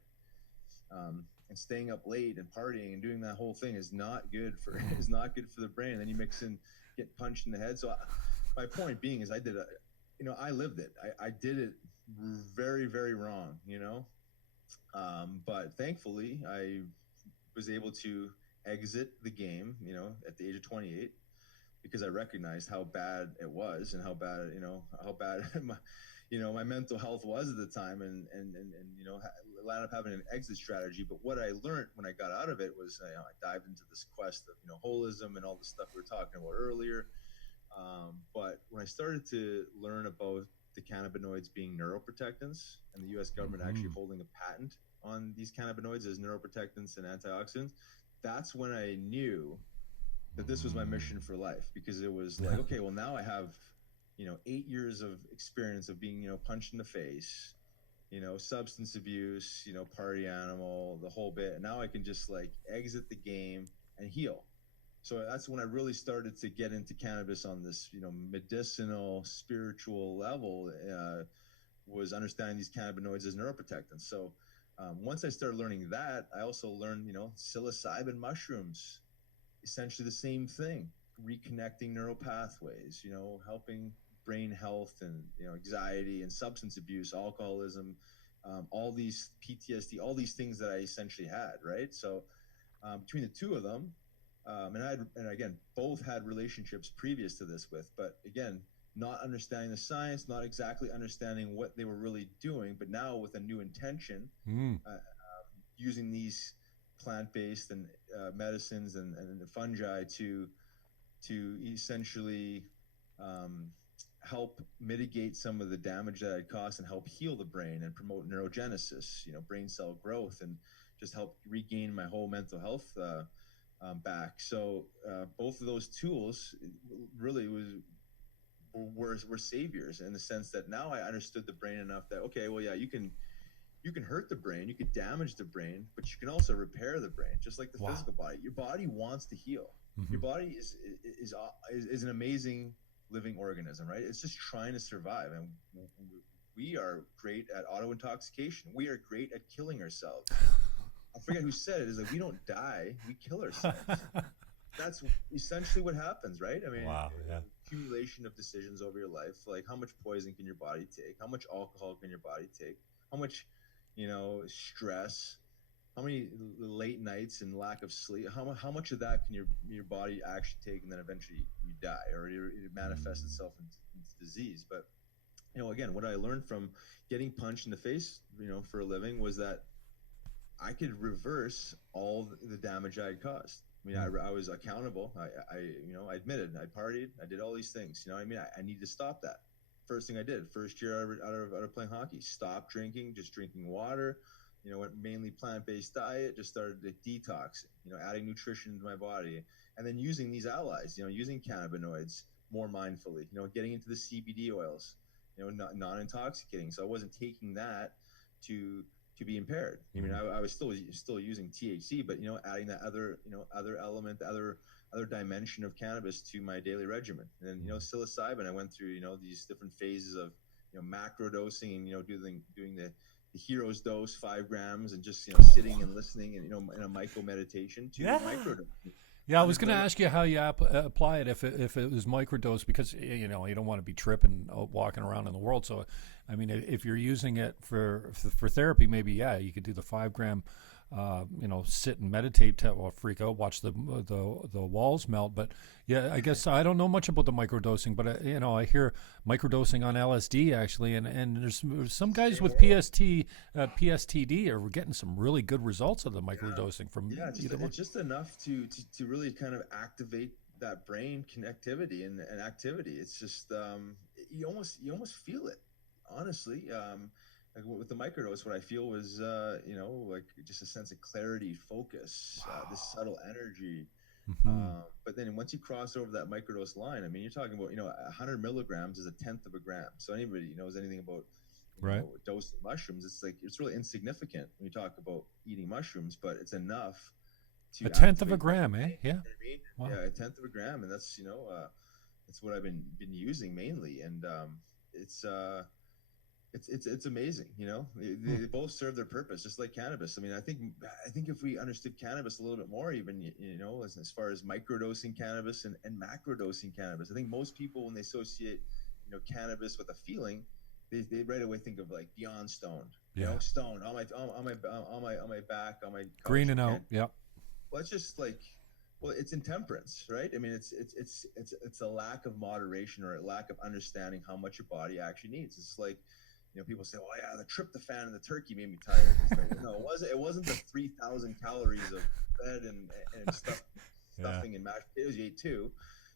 And staying up late and partying and doing that whole thing is not good for the brain. And then you mix in getting punched in the head. So my point being is I lived it. I did it very, very wrong, but thankfully I was able to exit the game, at the age of 28, because I recognized how bad it was and how bad my mental health was at the time, and ended up having an exit strategy. But what I learned when I got out of it was, I dived into this quest of, holism and all the stuff we were talking about earlier. But when I started to learn about the cannabinoids being neuroprotectants, and the U.S. government actually holding a patent on these cannabinoids as neuroprotectants and antioxidants, that's when I knew that this was my mission for life, because it was like, okay, well, now I have, 8 years of experience of being, punched in the face, substance abuse, party animal, the whole bit. And now I can just like exit the game and heal. So that's when I really started to get into cannabis on this, medicinal, spiritual level, was understanding these cannabinoids as neuroprotectants. So once I started learning that, I also learned, psilocybin mushrooms, essentially the same thing, reconnecting neural pathways, helping brain health and, anxiety and substance abuse, alcoholism, all these PTSD, all these things that I essentially had, right? So between the two of them, and again, both had relationships previous to this with, but again, not understanding the science, not exactly understanding what they were really doing, but now with a new intention, using these plant-based and medicines and the fungi to essentially help mitigate some of the damage that it caused and help heal the brain and promote neurogenesis, brain cell growth, and just help regain my whole mental health back. So both of those tools really were saviors, in the sense that now I understood the brain enough that, okay, well, yeah, you can hurt the brain, you could damage the brain, but you can also repair the brain, just like the physical body. Your body wants to heal. Your body is an amazing living organism, right? It's just trying to survive. And we are great at auto intoxication. We are great at killing ourselves. I forget who said it. Is like, we don't die, we kill ourselves. That's essentially what happens, right? I mean, accumulation of decisions over your life, like how much poison can your body take? How much alcohol can your body take? How much, stress? How many late nights and lack of sleep? How much of that can your body actually take, and then eventually you die, or it manifests itself into disease? But again, what I learned from getting punched in the face, for a living, was that I could reverse all the damage I had caused. I mean, I was accountable. I admitted, I partied, I did all these things. I need to stop that. First thing I did, first year out of playing hockey, stopped drinking, just drinking water. Went mainly plant-based diet, just started detoxing, adding nutrition into my body, and then using these allies, using cannabinoids more mindfully, getting into the CBD oils, non-intoxicating. So I wasn't taking that to be impaired. I mean, I was still using THC, but adding that other element, other other dimension of cannabis to my daily regimen. And you know, psilocybin, I went through, you know, these different phases of, you know, macro dosing and, you know, doing the hero's dose, 5 grams, and just, you know, sitting and listening and, you know, in a micro meditation to micro dosing. Yeah, I was going to ask you how you apply it if it was microdose, because, you know, you don't want to be tripping walking around in the world. So, I mean, if you're using it for therapy, maybe, you could do the 5 gram, you know, sit and meditate, or freak out, watch the walls melt. But yeah, I guess I don't know much about the microdosing, but you know, I hear microdosing on LSD actually, and there's some guys with PSTD are getting some really good results of the microdosing from. It's just enough to really kind of activate that brain connectivity and activity. It's just you almost feel it, honestly. Like with the microdose, what I feel was, you know, like just a sense of clarity, focus, this subtle energy. But then once you cross over that microdose line, I mean, you're talking about, you know, 100 milligrams is 1/10 of a gram. So anybody knows anything about you know, dosing mushrooms, it's like, it's really insignificant when you talk about eating mushrooms, but it's enough to 1/10 of a gram, eh? Yeah. You know what I mean? Wow. Yeah, 1/10 of a gram, and that's, you know, it's what I've been using mainly, and it's amazing, you know. They both serve their purpose, just like cannabis. I mean, I think if we understood cannabis a little bit more, even, you know, as far as microdosing cannabis and macrodosing cannabis, I think most people, when they associate, you know, cannabis with a feeling, they right away think of like beyond stoned, you know, stoned on my back, on my couch, green and out, yeah. Well, it's just like, well, it's intemperance, right? I mean, it's a lack of moderation or a lack of understanding how much your body actually needs. It's like, you know, people say, "Oh yeah, the tryptophan in the turkey made me tired." Like, no, it wasn't the 3,000 calories of bread and stuffing and mashed potatoes you ate too.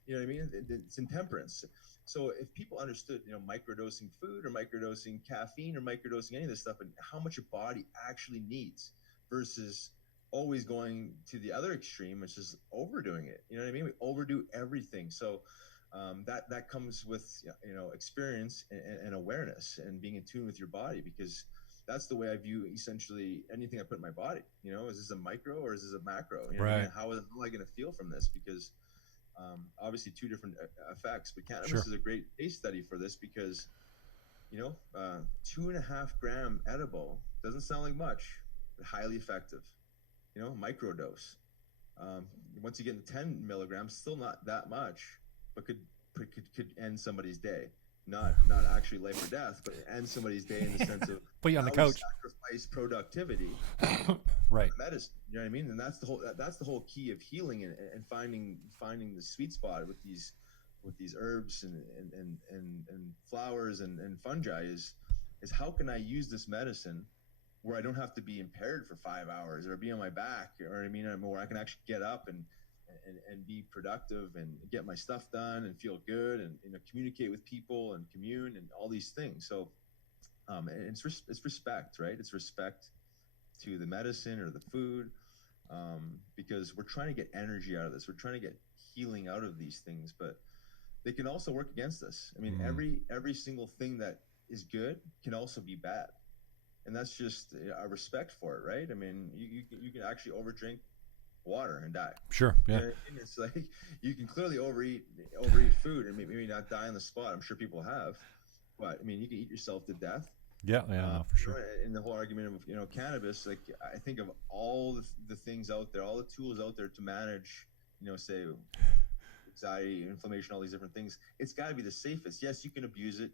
You know what I mean? It's intemperance. So if people understood, you know, microdosing food or microdosing caffeine or microdosing any of this stuff and how much your body actually needs versus always going to the other extreme, which is overdoing it. You know what I mean? We overdo everything. So that comes with, you know, experience and awareness and being in tune with your body, because that's the way I view essentially anything I put in my body. You know, is this a micro or is this a macro? You know, right. How am I going to feel from this? Because obviously 2 different effects, but cannabis is a great case study for this, because, you know, 2.5 gram edible doesn't sound like much, but highly effective. You know, microdose. Once you get into 10 milligrams, still not that much, but could end somebody's day. Not actually life or death, but end somebody's day in the sense of put you on the couch. Sacrifice productivity, right? Medicine. You know what I mean? And that's the whole key of healing and finding the sweet spot with these herbs and flowers and fungi is how can I use this medicine where I don't have to be impaired for 5 hours or be on my back, or I mean, where I can actually get up and be productive and get my stuff done and feel good and, you know, communicate with people and commune and all these things. So it's respect, right? It's respect to the medicine or the food, because we're trying to get energy out of this. We're trying to get healing out of these things, but they can also work against us. I mean, every single thing that is good can also be bad. And that's just a respect for it, right? I mean, you can actually overdrink water and die. Sure, yeah. You know, it's like you can clearly overeat food and maybe not die on the spot. I'm sure people have, but I mean, you can eat yourself to death. Yeah, for sure. In the whole argument of, you know, cannabis, like I think of all the things out there, all the tools out there to manage, you know, say anxiety, inflammation, all these different things. It's got to be the safest. Yes, you can abuse it.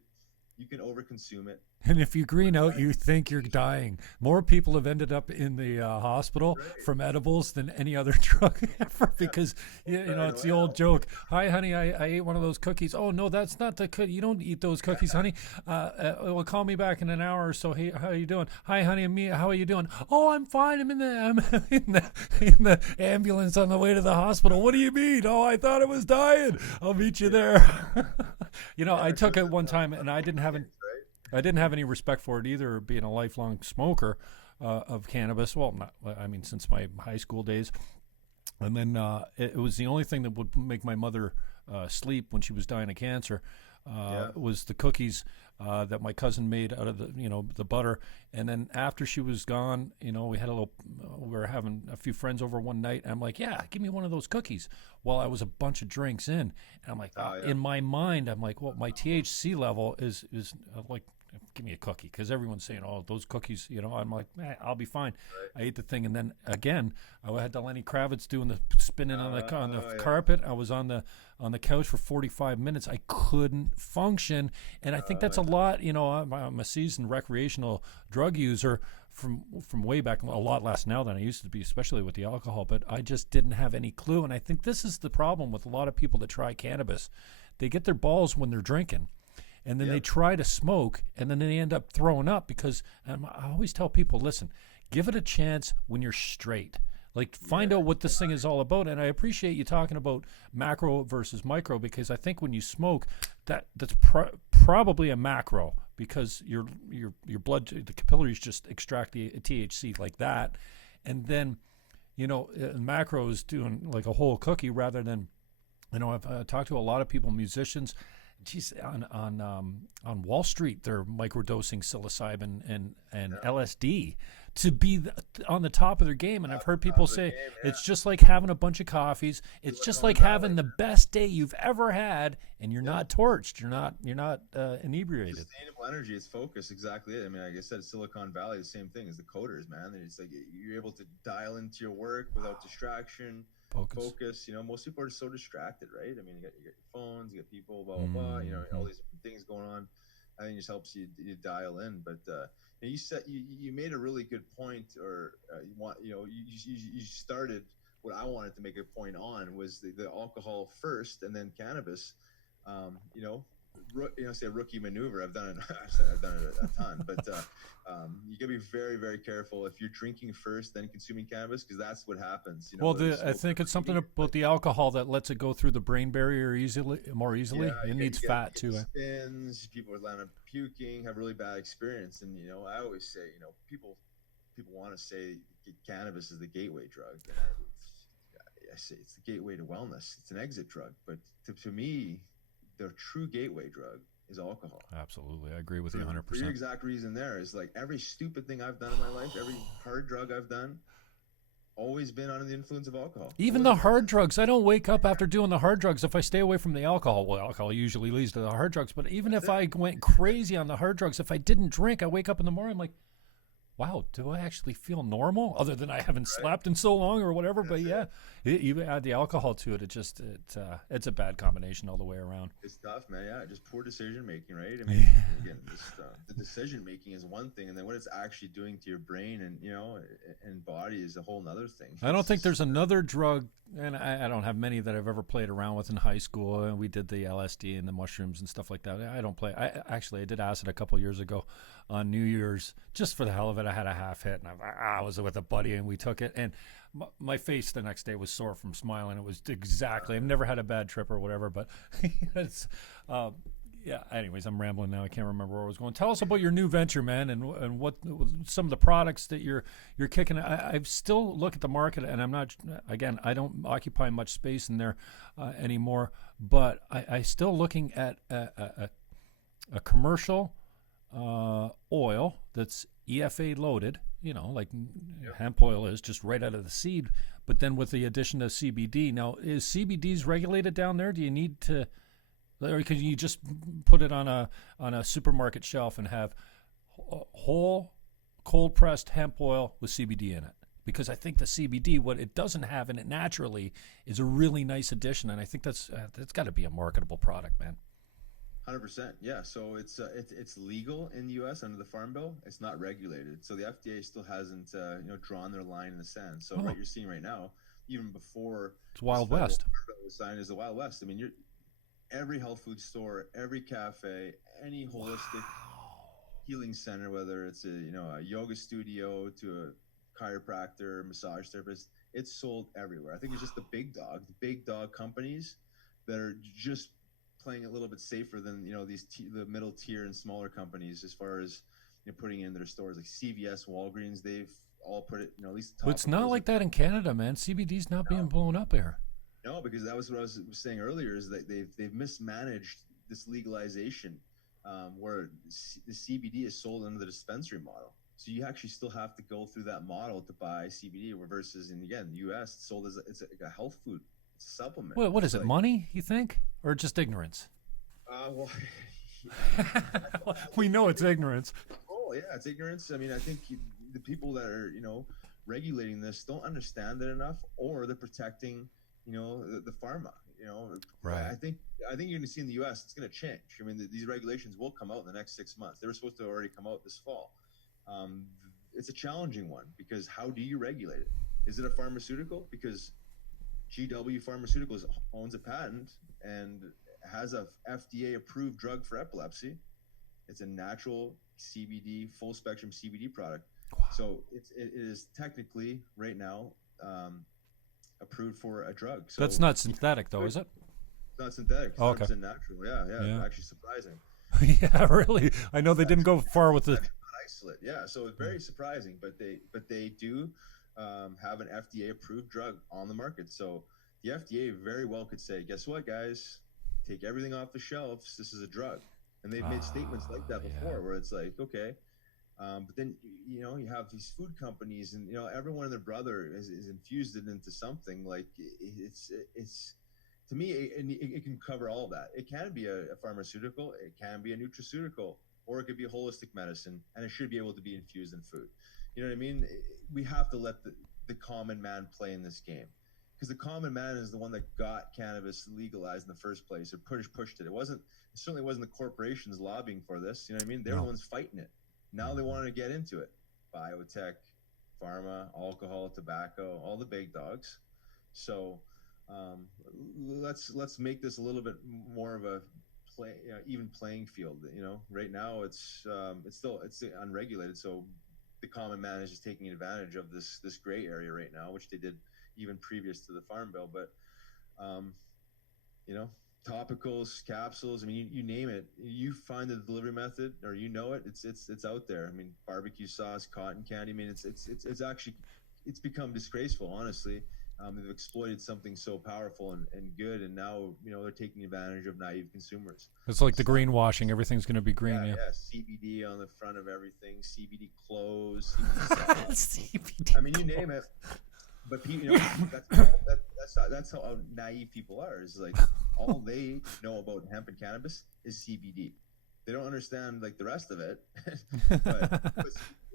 You can overconsume it. And if you green out, you think you're dying. More people have ended up in the hospital from edibles than any other drug ever, because you know, it's the old joke. Hi, honey, I ate one of those cookies. Oh no, that's not the cookie. You don't eat those cookies, honey. Well, call me back in an hour or so. Hey, how are you doing? Hi, honey, me. How are you doing? Oh, I'm fine. I'm in the ambulance on the way to the hospital. What do you mean? Oh, I thought I was dying. I'll meet you there. You know, I took it one time and I didn't have any respect for it either, being a lifelong smoker of cannabis. Well, since my high school days. And then it was the only thing that would make my mother sleep when she was dying of cancer. was the cookies that my cousin made out of the butter. And then after she was gone, we had we were having a few friends over one night. And I'm like, yeah, give me one of those cookies. Well, I was a bunch of drinks in. And I'm like, in my mind, I'm like, well, my THC level is like, give me a cookie, because everyone's saying, oh, those cookies, I'm like, I'll be fine. Right. I ate the thing, and then again, I had the Lenny Kravitz doing the spinning on the carpet. I was on the couch for 45 minutes. I couldn't function, and I think that's a lot. I'm a seasoned recreational drug user from way back, a lot less now than I used to be, especially with the alcohol. But I just didn't have any clue, and I think this is the problem with a lot of people that try cannabis. They get their balls when they're drinking. And then they try to smoke, and then they end up throwing up because I always tell people, listen, give it a chance when you're straight. Like, find out what this thing is all about. And I appreciate you talking about macro versus micro, because I think when you smoke, that's probably a macro, because your blood, the capillaries just extract the THC like that. And then, macro is doing like a whole cookie rather than, I've talked to a lot of people, musicians. Geez, on Wall Street, they're microdosing psilocybin and LSD to be on the top of their game. And I've heard people say it's just like having a bunch of coffees. It's just like having the best day you've ever had, and you're not torched. You're not inebriated. Sustainable energy is focus. Exactly it. I mean, like I said, Silicon Valley, the same thing as the coders, man. It's like you're able to dial into your work without distraction. Focus. Most people are so distracted, right? I mean, you got your phones, you got people, blah blah blah. All these things going on. I think it just helps you dial in. But you said you made a really good point, or you started what I wanted to make a point on was the alcohol first, and then cannabis. Say a rookie maneuver. I've done it. I've done it a ton, but you gotta be very, very careful if you're drinking first, then consuming cannabis, because that's what happens. I think it's something about the alcohol that lets it go through the brain barrier more easily. It needs fat too. Spins. People are landing up puking, have really bad experience, and I always say, people want to say cannabis is the gateway drug. I say it's the gateway to wellness. It's an exit drug, but to me, the true gateway drug is alcohol. Absolutely. I agree with you 100%. For your exact reason there is, like, every stupid thing I've done in my life, every hard drug I've done, always been under the influence of alcohol. Even the hard drugs. I don't wake up after doing the hard drugs if I stay away from the alcohol. Well, alcohol usually leads to the hard drugs, but even if I went crazy on the hard drugs, if I didn't drink, I wake up in the morning, I'm like, wow, do I actually feel normal? Other than I haven't slept in so long or whatever. But you add the alcohol to it, it's a bad combination all the way around. It's tough, man. Yeah, just poor decision making, right? I mean, again, the decision making is one thing, and then what it's actually doing to your brain and body is a whole nother thing. I don't think there's another drug, and I don't have many that I've ever played around with in high school. And we did the LSD and the mushrooms and stuff like that. I don't play. I did acid a couple years ago on New Year's, just for the hell of it. I had a half hit, and I was with a buddy, and we took it, and my face the next day was sore from smiling. It was exactly, I've never had a bad trip or whatever, but it's anyways, I'm rambling now. I can't remember where I was going. Tell us about your new venture, man, and what some of the products that you're kicking. I still look at the market, and I'm not, again, I don't occupy much space in there anymore, but I still looking at a commercial oil that's EFA loaded, like hemp oil is, just right out of the seed, but then with the addition of CBD. Now, is CBD's regulated down there? Do you need to, or can you just put it on a supermarket shelf and have whole cold pressed hemp oil with CBD in it? Because I think the CBD, what it doesn't have in it naturally, is a really nice addition, and I think that's got to be a marketable product, man. 100%. Yeah. So it's legal in the U.S. under the Farm Bill. It's not regulated. So the FDA still hasn't drawn their line in the sand. So what you're seeing right now, even before it's Wild West, Farm Bill was signed, is the Wild West. I mean, every health food store, every cafe, any holistic healing center, whether it's a yoga studio to a chiropractor, massage therapist, it's sold everywhere. I think it's just the big dog companies that are just playing a little bit safer than the middle tier and smaller companies as far as putting in their stores, like CVS, Walgreens. They've all put it, at least the top. But it's not like that in Canada, man. CBD's not being blown up here. No, because that was what I was saying earlier, is that they've mismanaged this legalization where the CBD is sold under the dispensary model. So you actually still have to go through that model to buy CBD versus in, again, the U.S. it's sold as a health food. It's a supplement. What is it, like, money, you think? Or just ignorance? Well, we know it's ignorance. Oh, yeah, it's ignorance. I mean, I think the people that are, regulating this don't understand it enough, or they're protecting, the pharma. Right. I think you're going to see in the U.S. it's going to change. I mean, these regulations will come out in the next 6 months. They were supposed to already come out this fall. It's a challenging one because how do you regulate it? Is it a pharmaceutical? Because GW Pharmaceuticals owns a patent and has a FDA approved drug for epilepsy. It's a natural CBD, full spectrum CBD product. Wow. So it is technically right now approved for a drug. So that's not synthetic though, is it? It's not synthetic. It's 100% natural. Yeah. Actually surprising. Yeah, really. I know they didn't go far with the isolate. Yeah, so it's very surprising, but they do have an FDA approved drug on the market. So the FDA very well could say, guess what, guys, take everything off the shelves. This is a drug. And they've made statements like that before, where it's like, okay, but then you have these food companies, and everyone and their brother is infused it into something. Like it's to me, it can cover all of that. It can be a pharmaceutical, it can be a nutraceutical, or it could be a holistic medicine, and it should be able to be infused in food. You know what I mean? We have to let the common man play in this game, because the common man is the one that got cannabis legalized in the first place, or pushed it. It certainly wasn't the corporations lobbying for this. You know what I mean? They're the ones fighting it. Now they want to get into it. Biotech, pharma, alcohol, tobacco, all the big dogs. So let's make this a little bit more of a even playing field. Right now it's unregulated, so the common man is just taking advantage of this gray area right now, which they did even previous to the Farm Bill. But topicals, capsules, I mean, you name it, you find the delivery method, or it's out there. I mean, barbecue sauce, cotton candy, I mean, it's actually become disgraceful, honestly. They've exploited something so powerful and good, and now they're taking advantage of naive consumers. It's like the greenwashing. Everything's going to be green. Yeah. CBD on the front of everything. CBD clothes. CBD. I mean, you name it. But that's how naive people are. Is like all they know about hemp and cannabis is CBD. They don't understand like the rest of it. But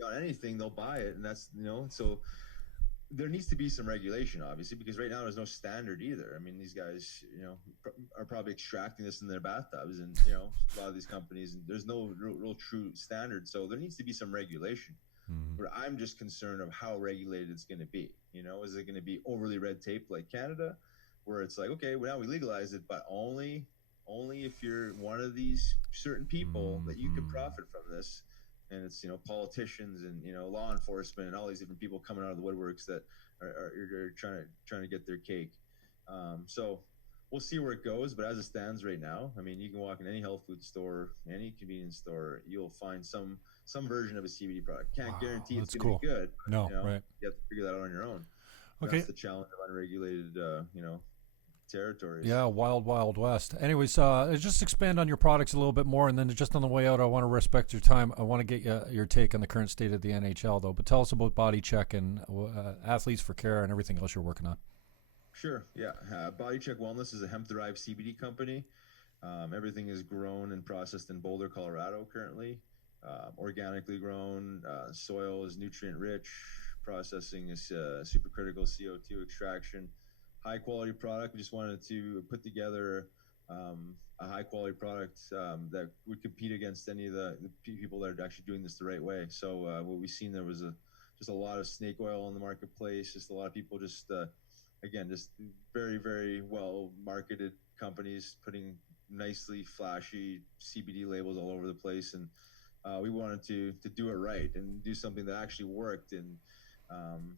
on anything, they'll buy it, and that's so. There needs to be some regulation, obviously, because right now there's no standard either. I mean, these guys, are probably extracting this in their bathtubs, and a lot of these companies, and there's no real true standard. So there needs to be some regulation. But I'm just concerned of how regulated it's going to be. Is it going to be overly red tape like Canada, where it's like, okay, well, now we legalize it, but only if you're one of these certain people that you can profit from this. And it's politicians and law enforcement and all these different people coming out of the woodworks that are trying to get their cake. So we'll see where it goes. But as it stands right now, I mean, you can walk in any health food store, any convenience store, you'll find some version of a CBD product. Can't guarantee it's going to be good. But, no, right? You have to figure that out on your own. Okay. That's the challenge of unregulated, territories. Yeah, wild west. Anyways, just expand on your products a little bit more, and then just on the way out, I want to respect your time. I want to get your take on the current state of the NHL, though. But tell us about Body Check and Athletes for Care and everything else you're working on. Sure. Yeah. Body Check Wellness is a hemp-derived CBD company. Everything is grown and processed in Boulder, Colorado currently. Organically grown. Soil is nutrient-rich. Processing is supercritical CO2 extraction. High quality product. We just wanted to put together a high quality product that would compete against any of the people that are actually doing this the right way. So what we've seen, there was just a lot of snake oil on the marketplace. Just a lot of people just very, very well marketed companies putting nicely flashy CBD labels all over the place. And we wanted to do it right and do something that actually worked. And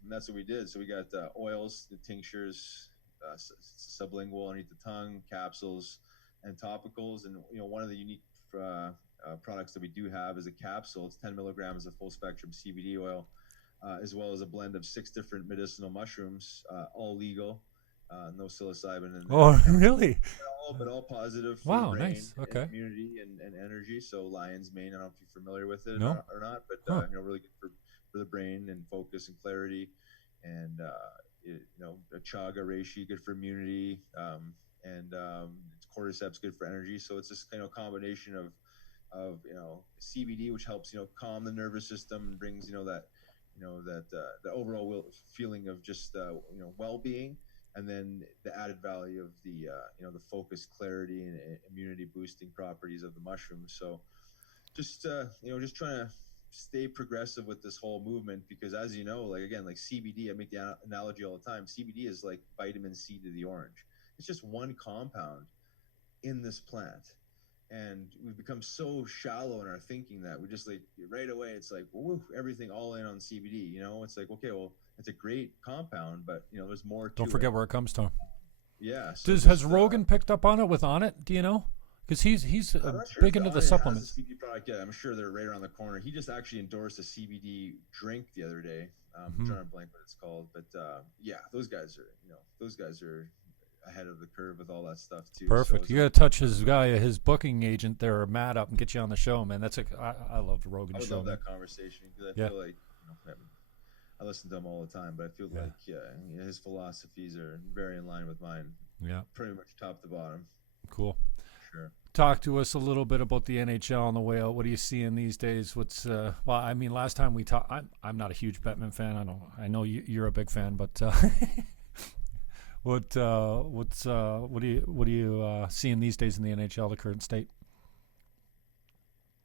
that's what we did. So we got oils, the tinctures, sublingual underneath the tongue, capsules, and topicals. And one of the unique products that we do have is a capsule. It's 10 milligrams of full spectrum CBD oil, as well as a blend of 6 different medicinal mushrooms, all legal, no psilocybin. Oh, really? all positive for Wow, the brain nice. Okay. and immunity and energy. So lion's mane, I don't know if you're familiar with it No. or not, but really good for the brain and focus and clarity, and a chaga reishi good for immunity, and cordyceps good for energy. So it's this combination of CBD, which helps calm the nervous system and brings that the overall feeling of just well-being, and then the added value of the focus, clarity, and immunity boosting properties of the mushrooms. So just just trying to stay progressive with this whole movement, because as you know, like CBD, I make the analogy all the time. CBD is like vitamin C to the orange. It's just one compound in this plant. And we've become so shallow in our thinking that we just right away, it's like, woo, everything all in on CBD. It's like, okay, well, it's a great compound, but there's more to it. Don't forget where it comes from. Yeah. So has Rogan picked up on it with On It? Do you know? Because he's big into the supplements. CBD product, yeah, I'm sure they're right around the corner. He just actually endorsed a CBD drink the other day. I'm trying to blank what it's called, but yeah, those guys are ahead of the curve with all that stuff too. Perfect. So you got to touch his booking agent there, Matt, up and get you on the show, man. I love the Rogan show. I would love that conversation, because I feel like I listen to him all the time, but I feel like his philosophies are very in line with mine. Yeah, pretty much top to bottom. Cool. Sure. Talk to us a little bit about the NHL on the way out. What are you seeing these days? What's well, I mean, last time we talked, I'm not a huge Bettman fan. I know you're a big fan, but what are you seeing these days in the NHL, the current state?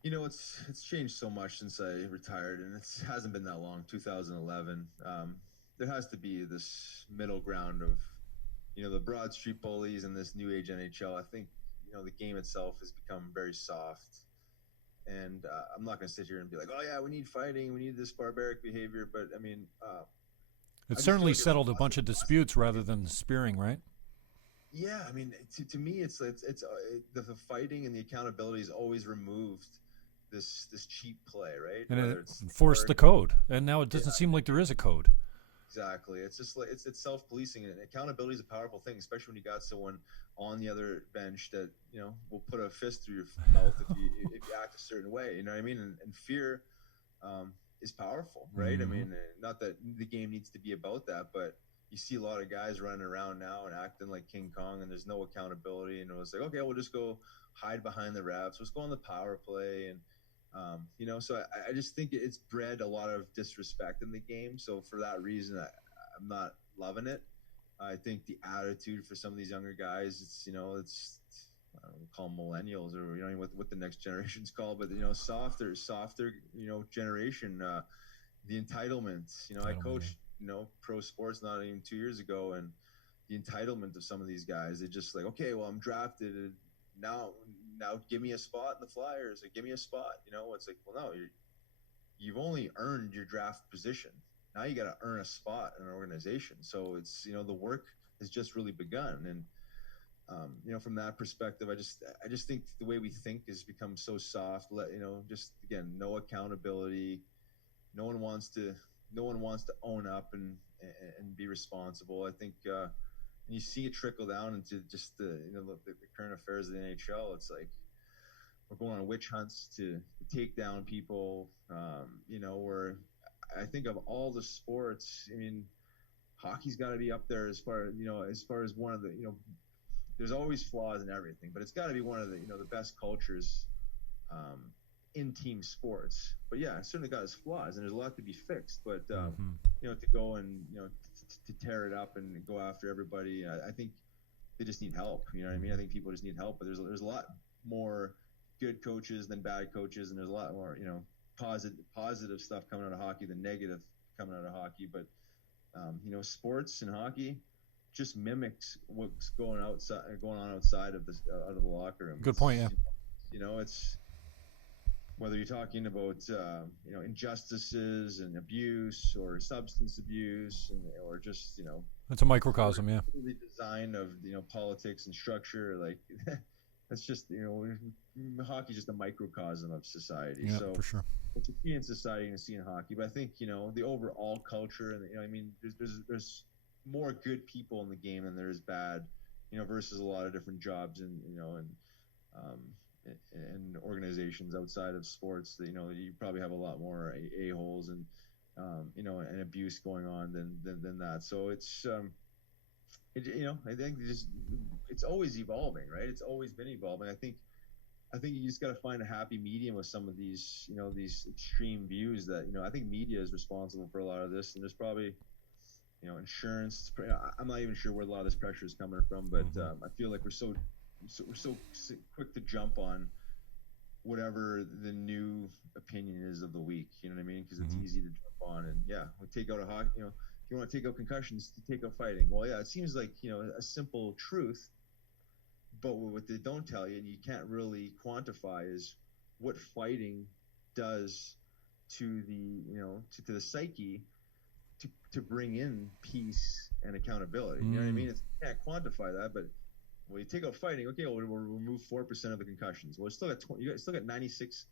It's changed so much since I retired, and it hasn't been that long. 2011. There has to be this middle ground of the Broad Street bullies and this new age NHL. I think the game itself has become very soft, and I'm not going to sit here and be like, oh yeah, we need fighting, we need this barbaric behavior, but I mean, it certainly settled a bunch of disputes rather than spearing, right? Yeah, I mean, to me, it's the fighting and the accountability is always removed this cheap play, right? And it forced the code, and now it doesn't seem like there is a code. Exactly. It's just like it's self-policing, and accountability is a powerful thing, especially when you got someone on the other bench that will put a fist through your mouth if you act a certain way. You know what I mean? And fear is powerful, right? Mm-hmm. I mean, not that the game needs to be about that, but you see a lot of guys running around now and acting like King Kong, and there's no accountability. And it was like, okay, we'll just go hide behind the refs. Let's go on the power play, and so I just think it's bred a lot of disrespect in the game. So for that reason, I'm not loving it. I think the attitude for some of these younger guys, it's I don't know, call them millennials, or what the next generation's called, but softer generation. The entitlement. I coached pro sports not even 2 years ago, and the entitlement of some of these guys, they're just like, okay, well, I'm drafted, and now give me a spot in the Flyers, or give me a spot. It's like, well, no, you've only earned your draft position. Now you got to earn a spot in an organization. So it's the work has just really begun, and from that perspective, I just think the way we think has become so soft. Just again, no accountability. No one wants to own up and be responsible. I think you see it trickle down into just the current affairs of the NHL. It's like we're going on witch hunts to take down people. Where I think of all the sports, I mean, hockey's got to be up there as far as one of the there's always flaws in everything, but it's got to be one of the the best cultures in team sports. But yeah, it's certainly got its flaws, and there's a lot to be fixed. But to go and to tear it up and go after everybody, I think they just need help. You know what I mean? I think people just need help. But there's a lot more good coaches than bad coaches, and there's a lot more positive stuff coming out of hockey than negative coming out of hockey. But sports and hockey just mimics what's going on outside of the locker room. Good point. Yeah. It's whether you're talking about injustices and abuse, or substance abuse, or just it's a microcosm. Yeah. The design of politics and structure, like that's just hockey's just a microcosm of society. Yeah, so for sure. What you see in society and see in hockey, but I think the overall culture, and there's more good people in the game than there is bad. versus a lot of different jobs and and organizations outside of sports that you probably have a lot more a-holes and and abuse going on than that. So it's I think it's always evolving, right? It's always been evolving. I think you just got to find a happy medium with some of these these extreme views that I think media is responsible for a lot of this, and there's probably insurance. I'm not even sure where a lot of this pressure is coming from, but I feel like we're so quick to jump on whatever the new opinion is of the week. You know what I mean? Because it's easy to jump on, and we take out a hockey. If you want to take out concussions, to take out fighting. Well, yeah, it seems like a simple truth, but what they don't tell you, and you can't really quantify, is what fighting does to the to the psyche to bring in peace and accountability. You know what I mean? You can't quantify that, but you take out fighting. Okay, we'll remove 4% of the concussions. Well, you still got 96%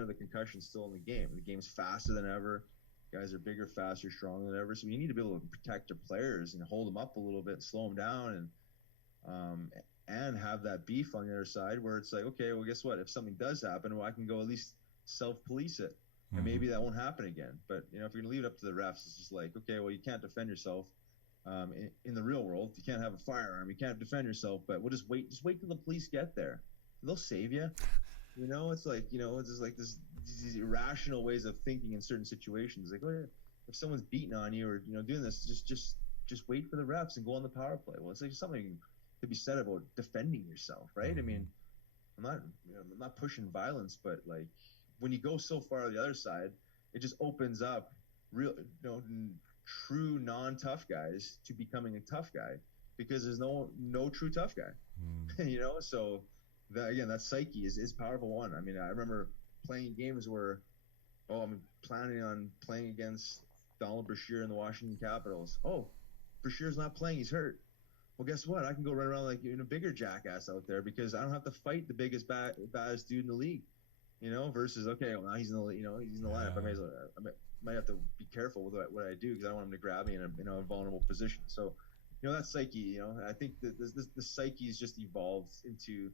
of the concussions still in the game. The game's faster than ever. Guys are bigger, faster, stronger than ever. So you need to be able to protect your players and hold them up a little bit, slow them down, and have that beef on the other side where it's like, okay, well, guess what? If something does happen, well, I can go at least self-police it. And maybe that won't happen again. But, if you're going to leave it up to the refs, it's just like, okay, well, you can't defend yourself in the real world. You can't have a firearm. You can't defend yourself. But we'll just wait till the police get there. They'll save you. It's like, it's just like these irrational ways of thinking in certain situations. Like, oh, yeah, if someone's beating on you or, doing this, just wait for the refs and go on the power play. Well, it's like something to be said about defending yourself, right? I mean, I'm not pushing violence, but like, when you go so far to the other side, it just opens up real, true non-tough guys to becoming a tough guy, because there's no true tough guy. So that psyche is powerful one. I mean, I remember playing games where, I'm planning on playing against Donald Brashear in the Washington Capitals. Oh, Brashear's not playing; he's hurt. Well, guess what? I can go run around like a bigger jackass out there because I don't have to fight the biggest baddest dude in the league. Versus, okay, well, now he's in the he's in the lineup. I might have to be careful with what I do because I don't want him to grab me in a vulnerable position. So, that psyche, I think that the psyche's just evolved into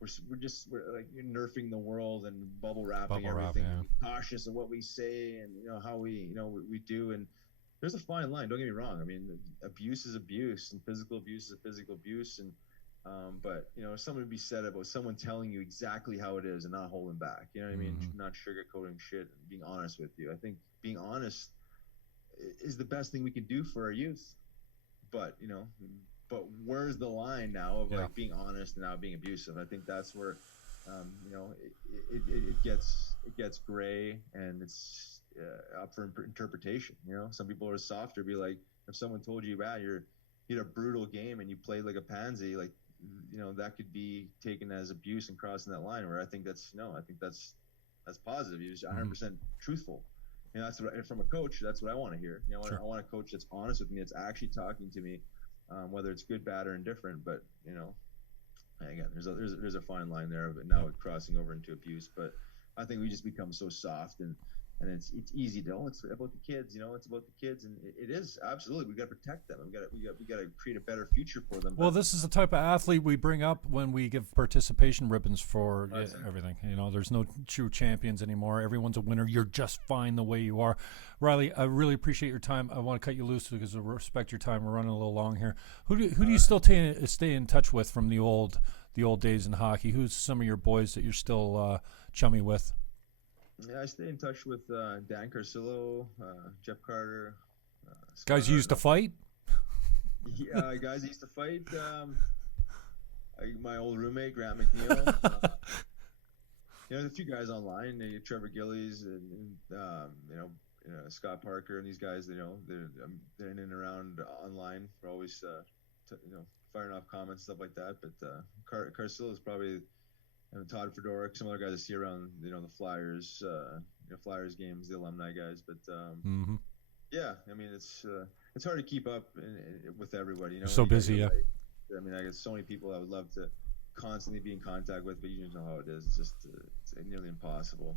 we're like nerfing the world and bubble wrapping everything. Yeah. Cautious of what we say and how we do. And there's a fine line. Don't get me wrong. I mean, abuse is abuse, and physical abuse is physical abuse, and but something to be said about someone telling you exactly how it is and not holding back. You know what I mean? Not sugarcoating shit and being honest with you. I think being honest is the best thing we can do for our youth. But but where's the line now of like being honest and now being abusive? I think that's where it gets gray and it's up for interpretation. Some people are softer. Be like, if someone told you, you had a brutal game and you played like a pansy, like, that could be taken as abuse and crossing that line, where I think that's positive. You're just 100% truthful. That's what, from a coach, that's what I want to hear. I want a coach that's honest with me, that's actually talking to me, whether it's good, bad, or indifferent. But, again, there's a fine line there, but now it's crossing over into abuse. But I think we just become so soft and it's easy to, it's about the kids, it's about the kids, and it is absolutely. We got to protect them. We got to create a better future for them. Well, this is the type of athlete we bring up when we give participation ribbons for everything. There's no true champions anymore. Everyone's a winner. You're just fine the way you are. Riley, I really appreciate your time. I want to cut you loose because I respect your time. We're running a little long here. Who do you still stay in touch with from the old days in hockey? Who's some of your boys that you're still chummy with? Yeah, I stay in touch with Dan Carcillo, Jeff Carter. Guys you used to fight? Yeah, guys used to fight. My old roommate, Grant McNeil. There's a few guys online. Trevor Gillies and Scott Parker and these guys. They're in and around online. We're always firing off comments, stuff like that. But Carcillo is probably. And Todd Fedoruk, some other guys I see around, the Flyers, Flyers games, the alumni guys. But yeah, I mean, it's hard to keep up with everybody. So busy, yeah. I mean, I got so many people I would love to constantly be in contact with, but you just know how it is. It's just it's nearly impossible.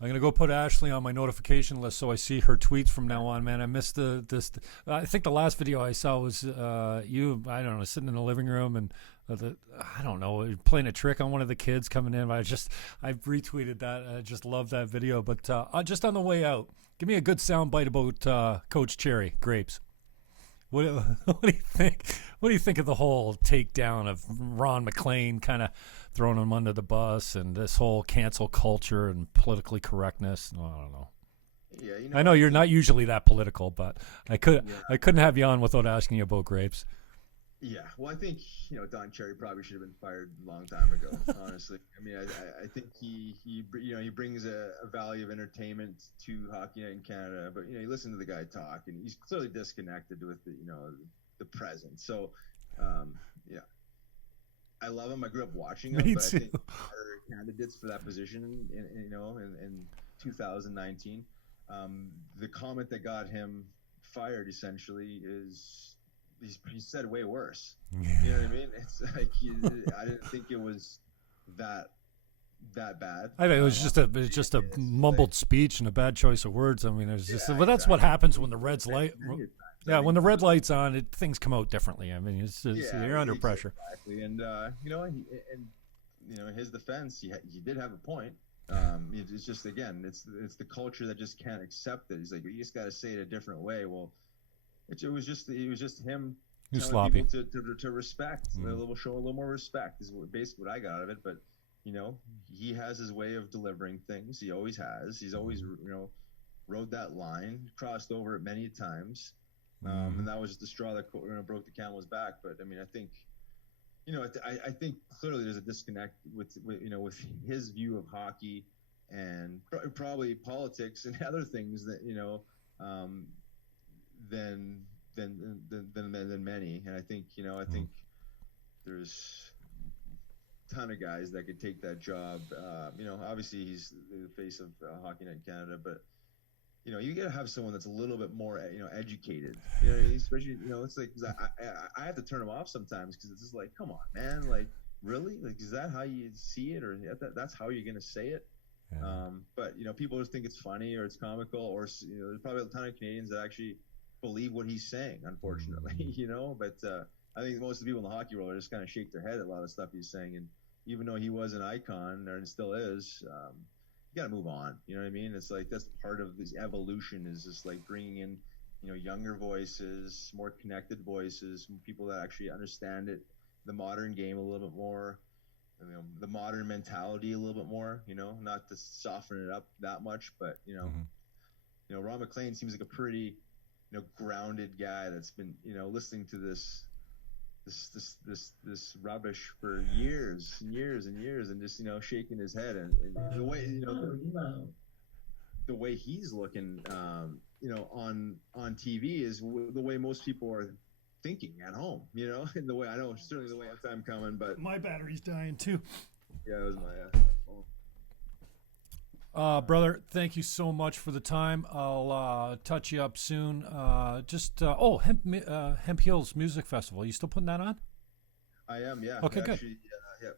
I'm gonna go put Ashley on my notification list so I see her tweets from now on. Man, I missed this. I think the last video I saw was you. I don't know, sitting in the living room and I don't know, playing a trick on one of the kids coming in. I retweeted that. I just love that video. But just on the way out, give me a good sound bite about Coach Cherry grapes. What do you think? What do you think of the whole takedown of Ron McLean, kind of throwing him under the bus, and this whole cancel culture and politically correctness? I don't know. Yeah, I know you're not usually that political, but I couldn't have you on without asking you about grapes. Yeah, well, I think Don Cherry probably should have been fired a long time ago. Honestly, I mean, I think he brings a value of entertainment to Hockey Night in Canada, but you listen to the guy talk, and he's clearly disconnected with the present. So, yeah, I love him. I grew up watching him, but I think other candidates for that position, in 2019, the comment that got him fired essentially is. He said way worse. You know what I mean? It's like I didn't think it was that bad. I think it was just a mumbled speech and a bad choice of words. I mean, it's just, but that's what happens when the red's light. Yeah, when the red light's on, things come out differently. I mean, you're under pressure. Exactly, and his defense, he did have a point. It's just again, it's the culture that just can't accept it. He's like, you just got to say it a different way. Well. It was just him telling people to respect, show a little more respect is basically what I got out of it. But he has his way of delivering things. He always has. He's always rode that line, crossed over it many times, and that was just the straw that broke the camel's back. But I mean, I think I think clearly there's a disconnect with his view of hockey and probably politics and other things that than many, and I think there's a ton of guys that could take that job. Obviously he's the face of Hockey Night in Canada, but you gotta have someone that's a little bit more educated. You know what I mean? Especially it's like I have to turn him off sometimes because it's just like, come on, man, like really, like is that how you see it, or that's how you're gonna say it? Yeah. But people just think it's funny or it's comical, or there's probably a ton of Canadians that actually believe what he's saying, unfortunately. But I think most of the people in the hockey world are just kind of shake their head at a lot of stuff he's saying, and even though he was an icon and still is, you gotta move on. You know what I mean? It's like that's part of this evolution, is just like bringing in younger voices, more connected voices, people that actually understand it, the modern game a little bit more, the modern mentality a little bit more, not to soften it up that much, but Ron McLean seems like a pretty grounded guy that's been listening to this rubbish for years and years and years, and just shaking his head, and the way the way he's looking on TV is the way most people are thinking at home, and the way I know certainly the way I'm coming, but my battery's dying too. Yeah, it was my brother, thank you so much for the time. I'll touch you up soon. Hemp Hills Music Festival. Are you still putting that on? I am, yeah. Okay, good. Actually,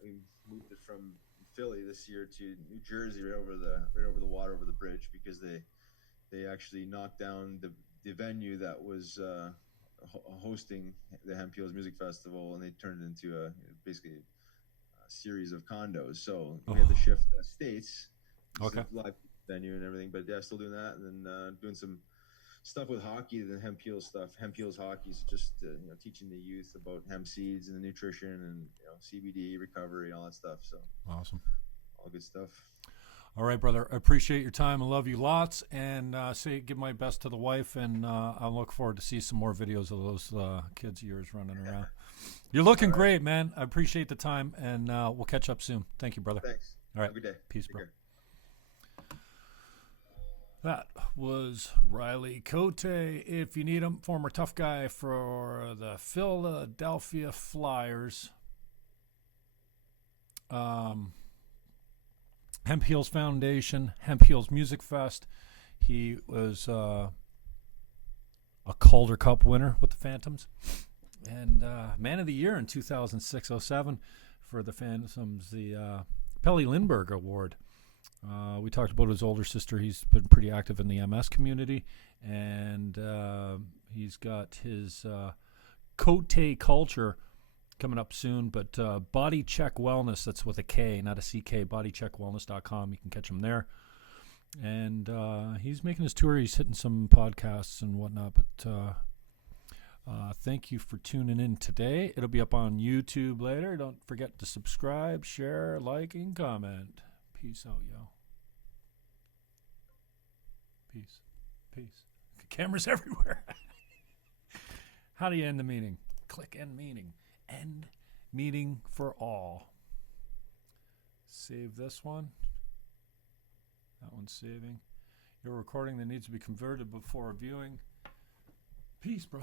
we moved it from Philly this year to New Jersey, right over the water, over the bridge, because they actually knocked down the venue that was hosting the Hemp Hills Music Festival, and they turned it into basically a series of condos. So we had to shift states. Okay. Live venue and everything, but yeah, still doing that, and then doing some stuff with hockey, the Hemp Hills stuff. Hemp Hills hockey is just teaching the youth about hemp seeds and the nutrition and CBD recovery and all that stuff. So awesome, all good stuff. All right, brother. I appreciate your time. I love you lots, and give my best to the wife, and I look forward to see some more videos of those kids of yours running around. You're looking great, man. I appreciate the time, and we'll catch up soon. Thank you, brother. Thanks. All right. Have a good day. Peace, Take bro. care. That was Riley Cote. If you need him, former tough guy for the Philadelphia Flyers. Hemp Heals Foundation, Hemp Heals Music Fest. He was a Calder Cup winner with the Phantoms, and Man of the Year in 2006-07 for the Phantoms, the Pelle Lindbergh Award. We talked about his older sister. He's been pretty active in the MS community, and he's got his Cote culture coming up soon. But Body Check Wellness, that's with a K, not a CK, bodycheckwellness.com. You can catch him there. And he's making his tour. He's hitting some podcasts and whatnot. But thank you for tuning in today. It'll be up on YouTube later. Don't forget to subscribe, share, like, and comment. Peace out, yo. Peace. Peace. Cameras everywhere. How do you end the meeting? Click end meeting. End meeting for all. Save this one. That one's saving. Your recording that needs to be converted before viewing. Peace, bro.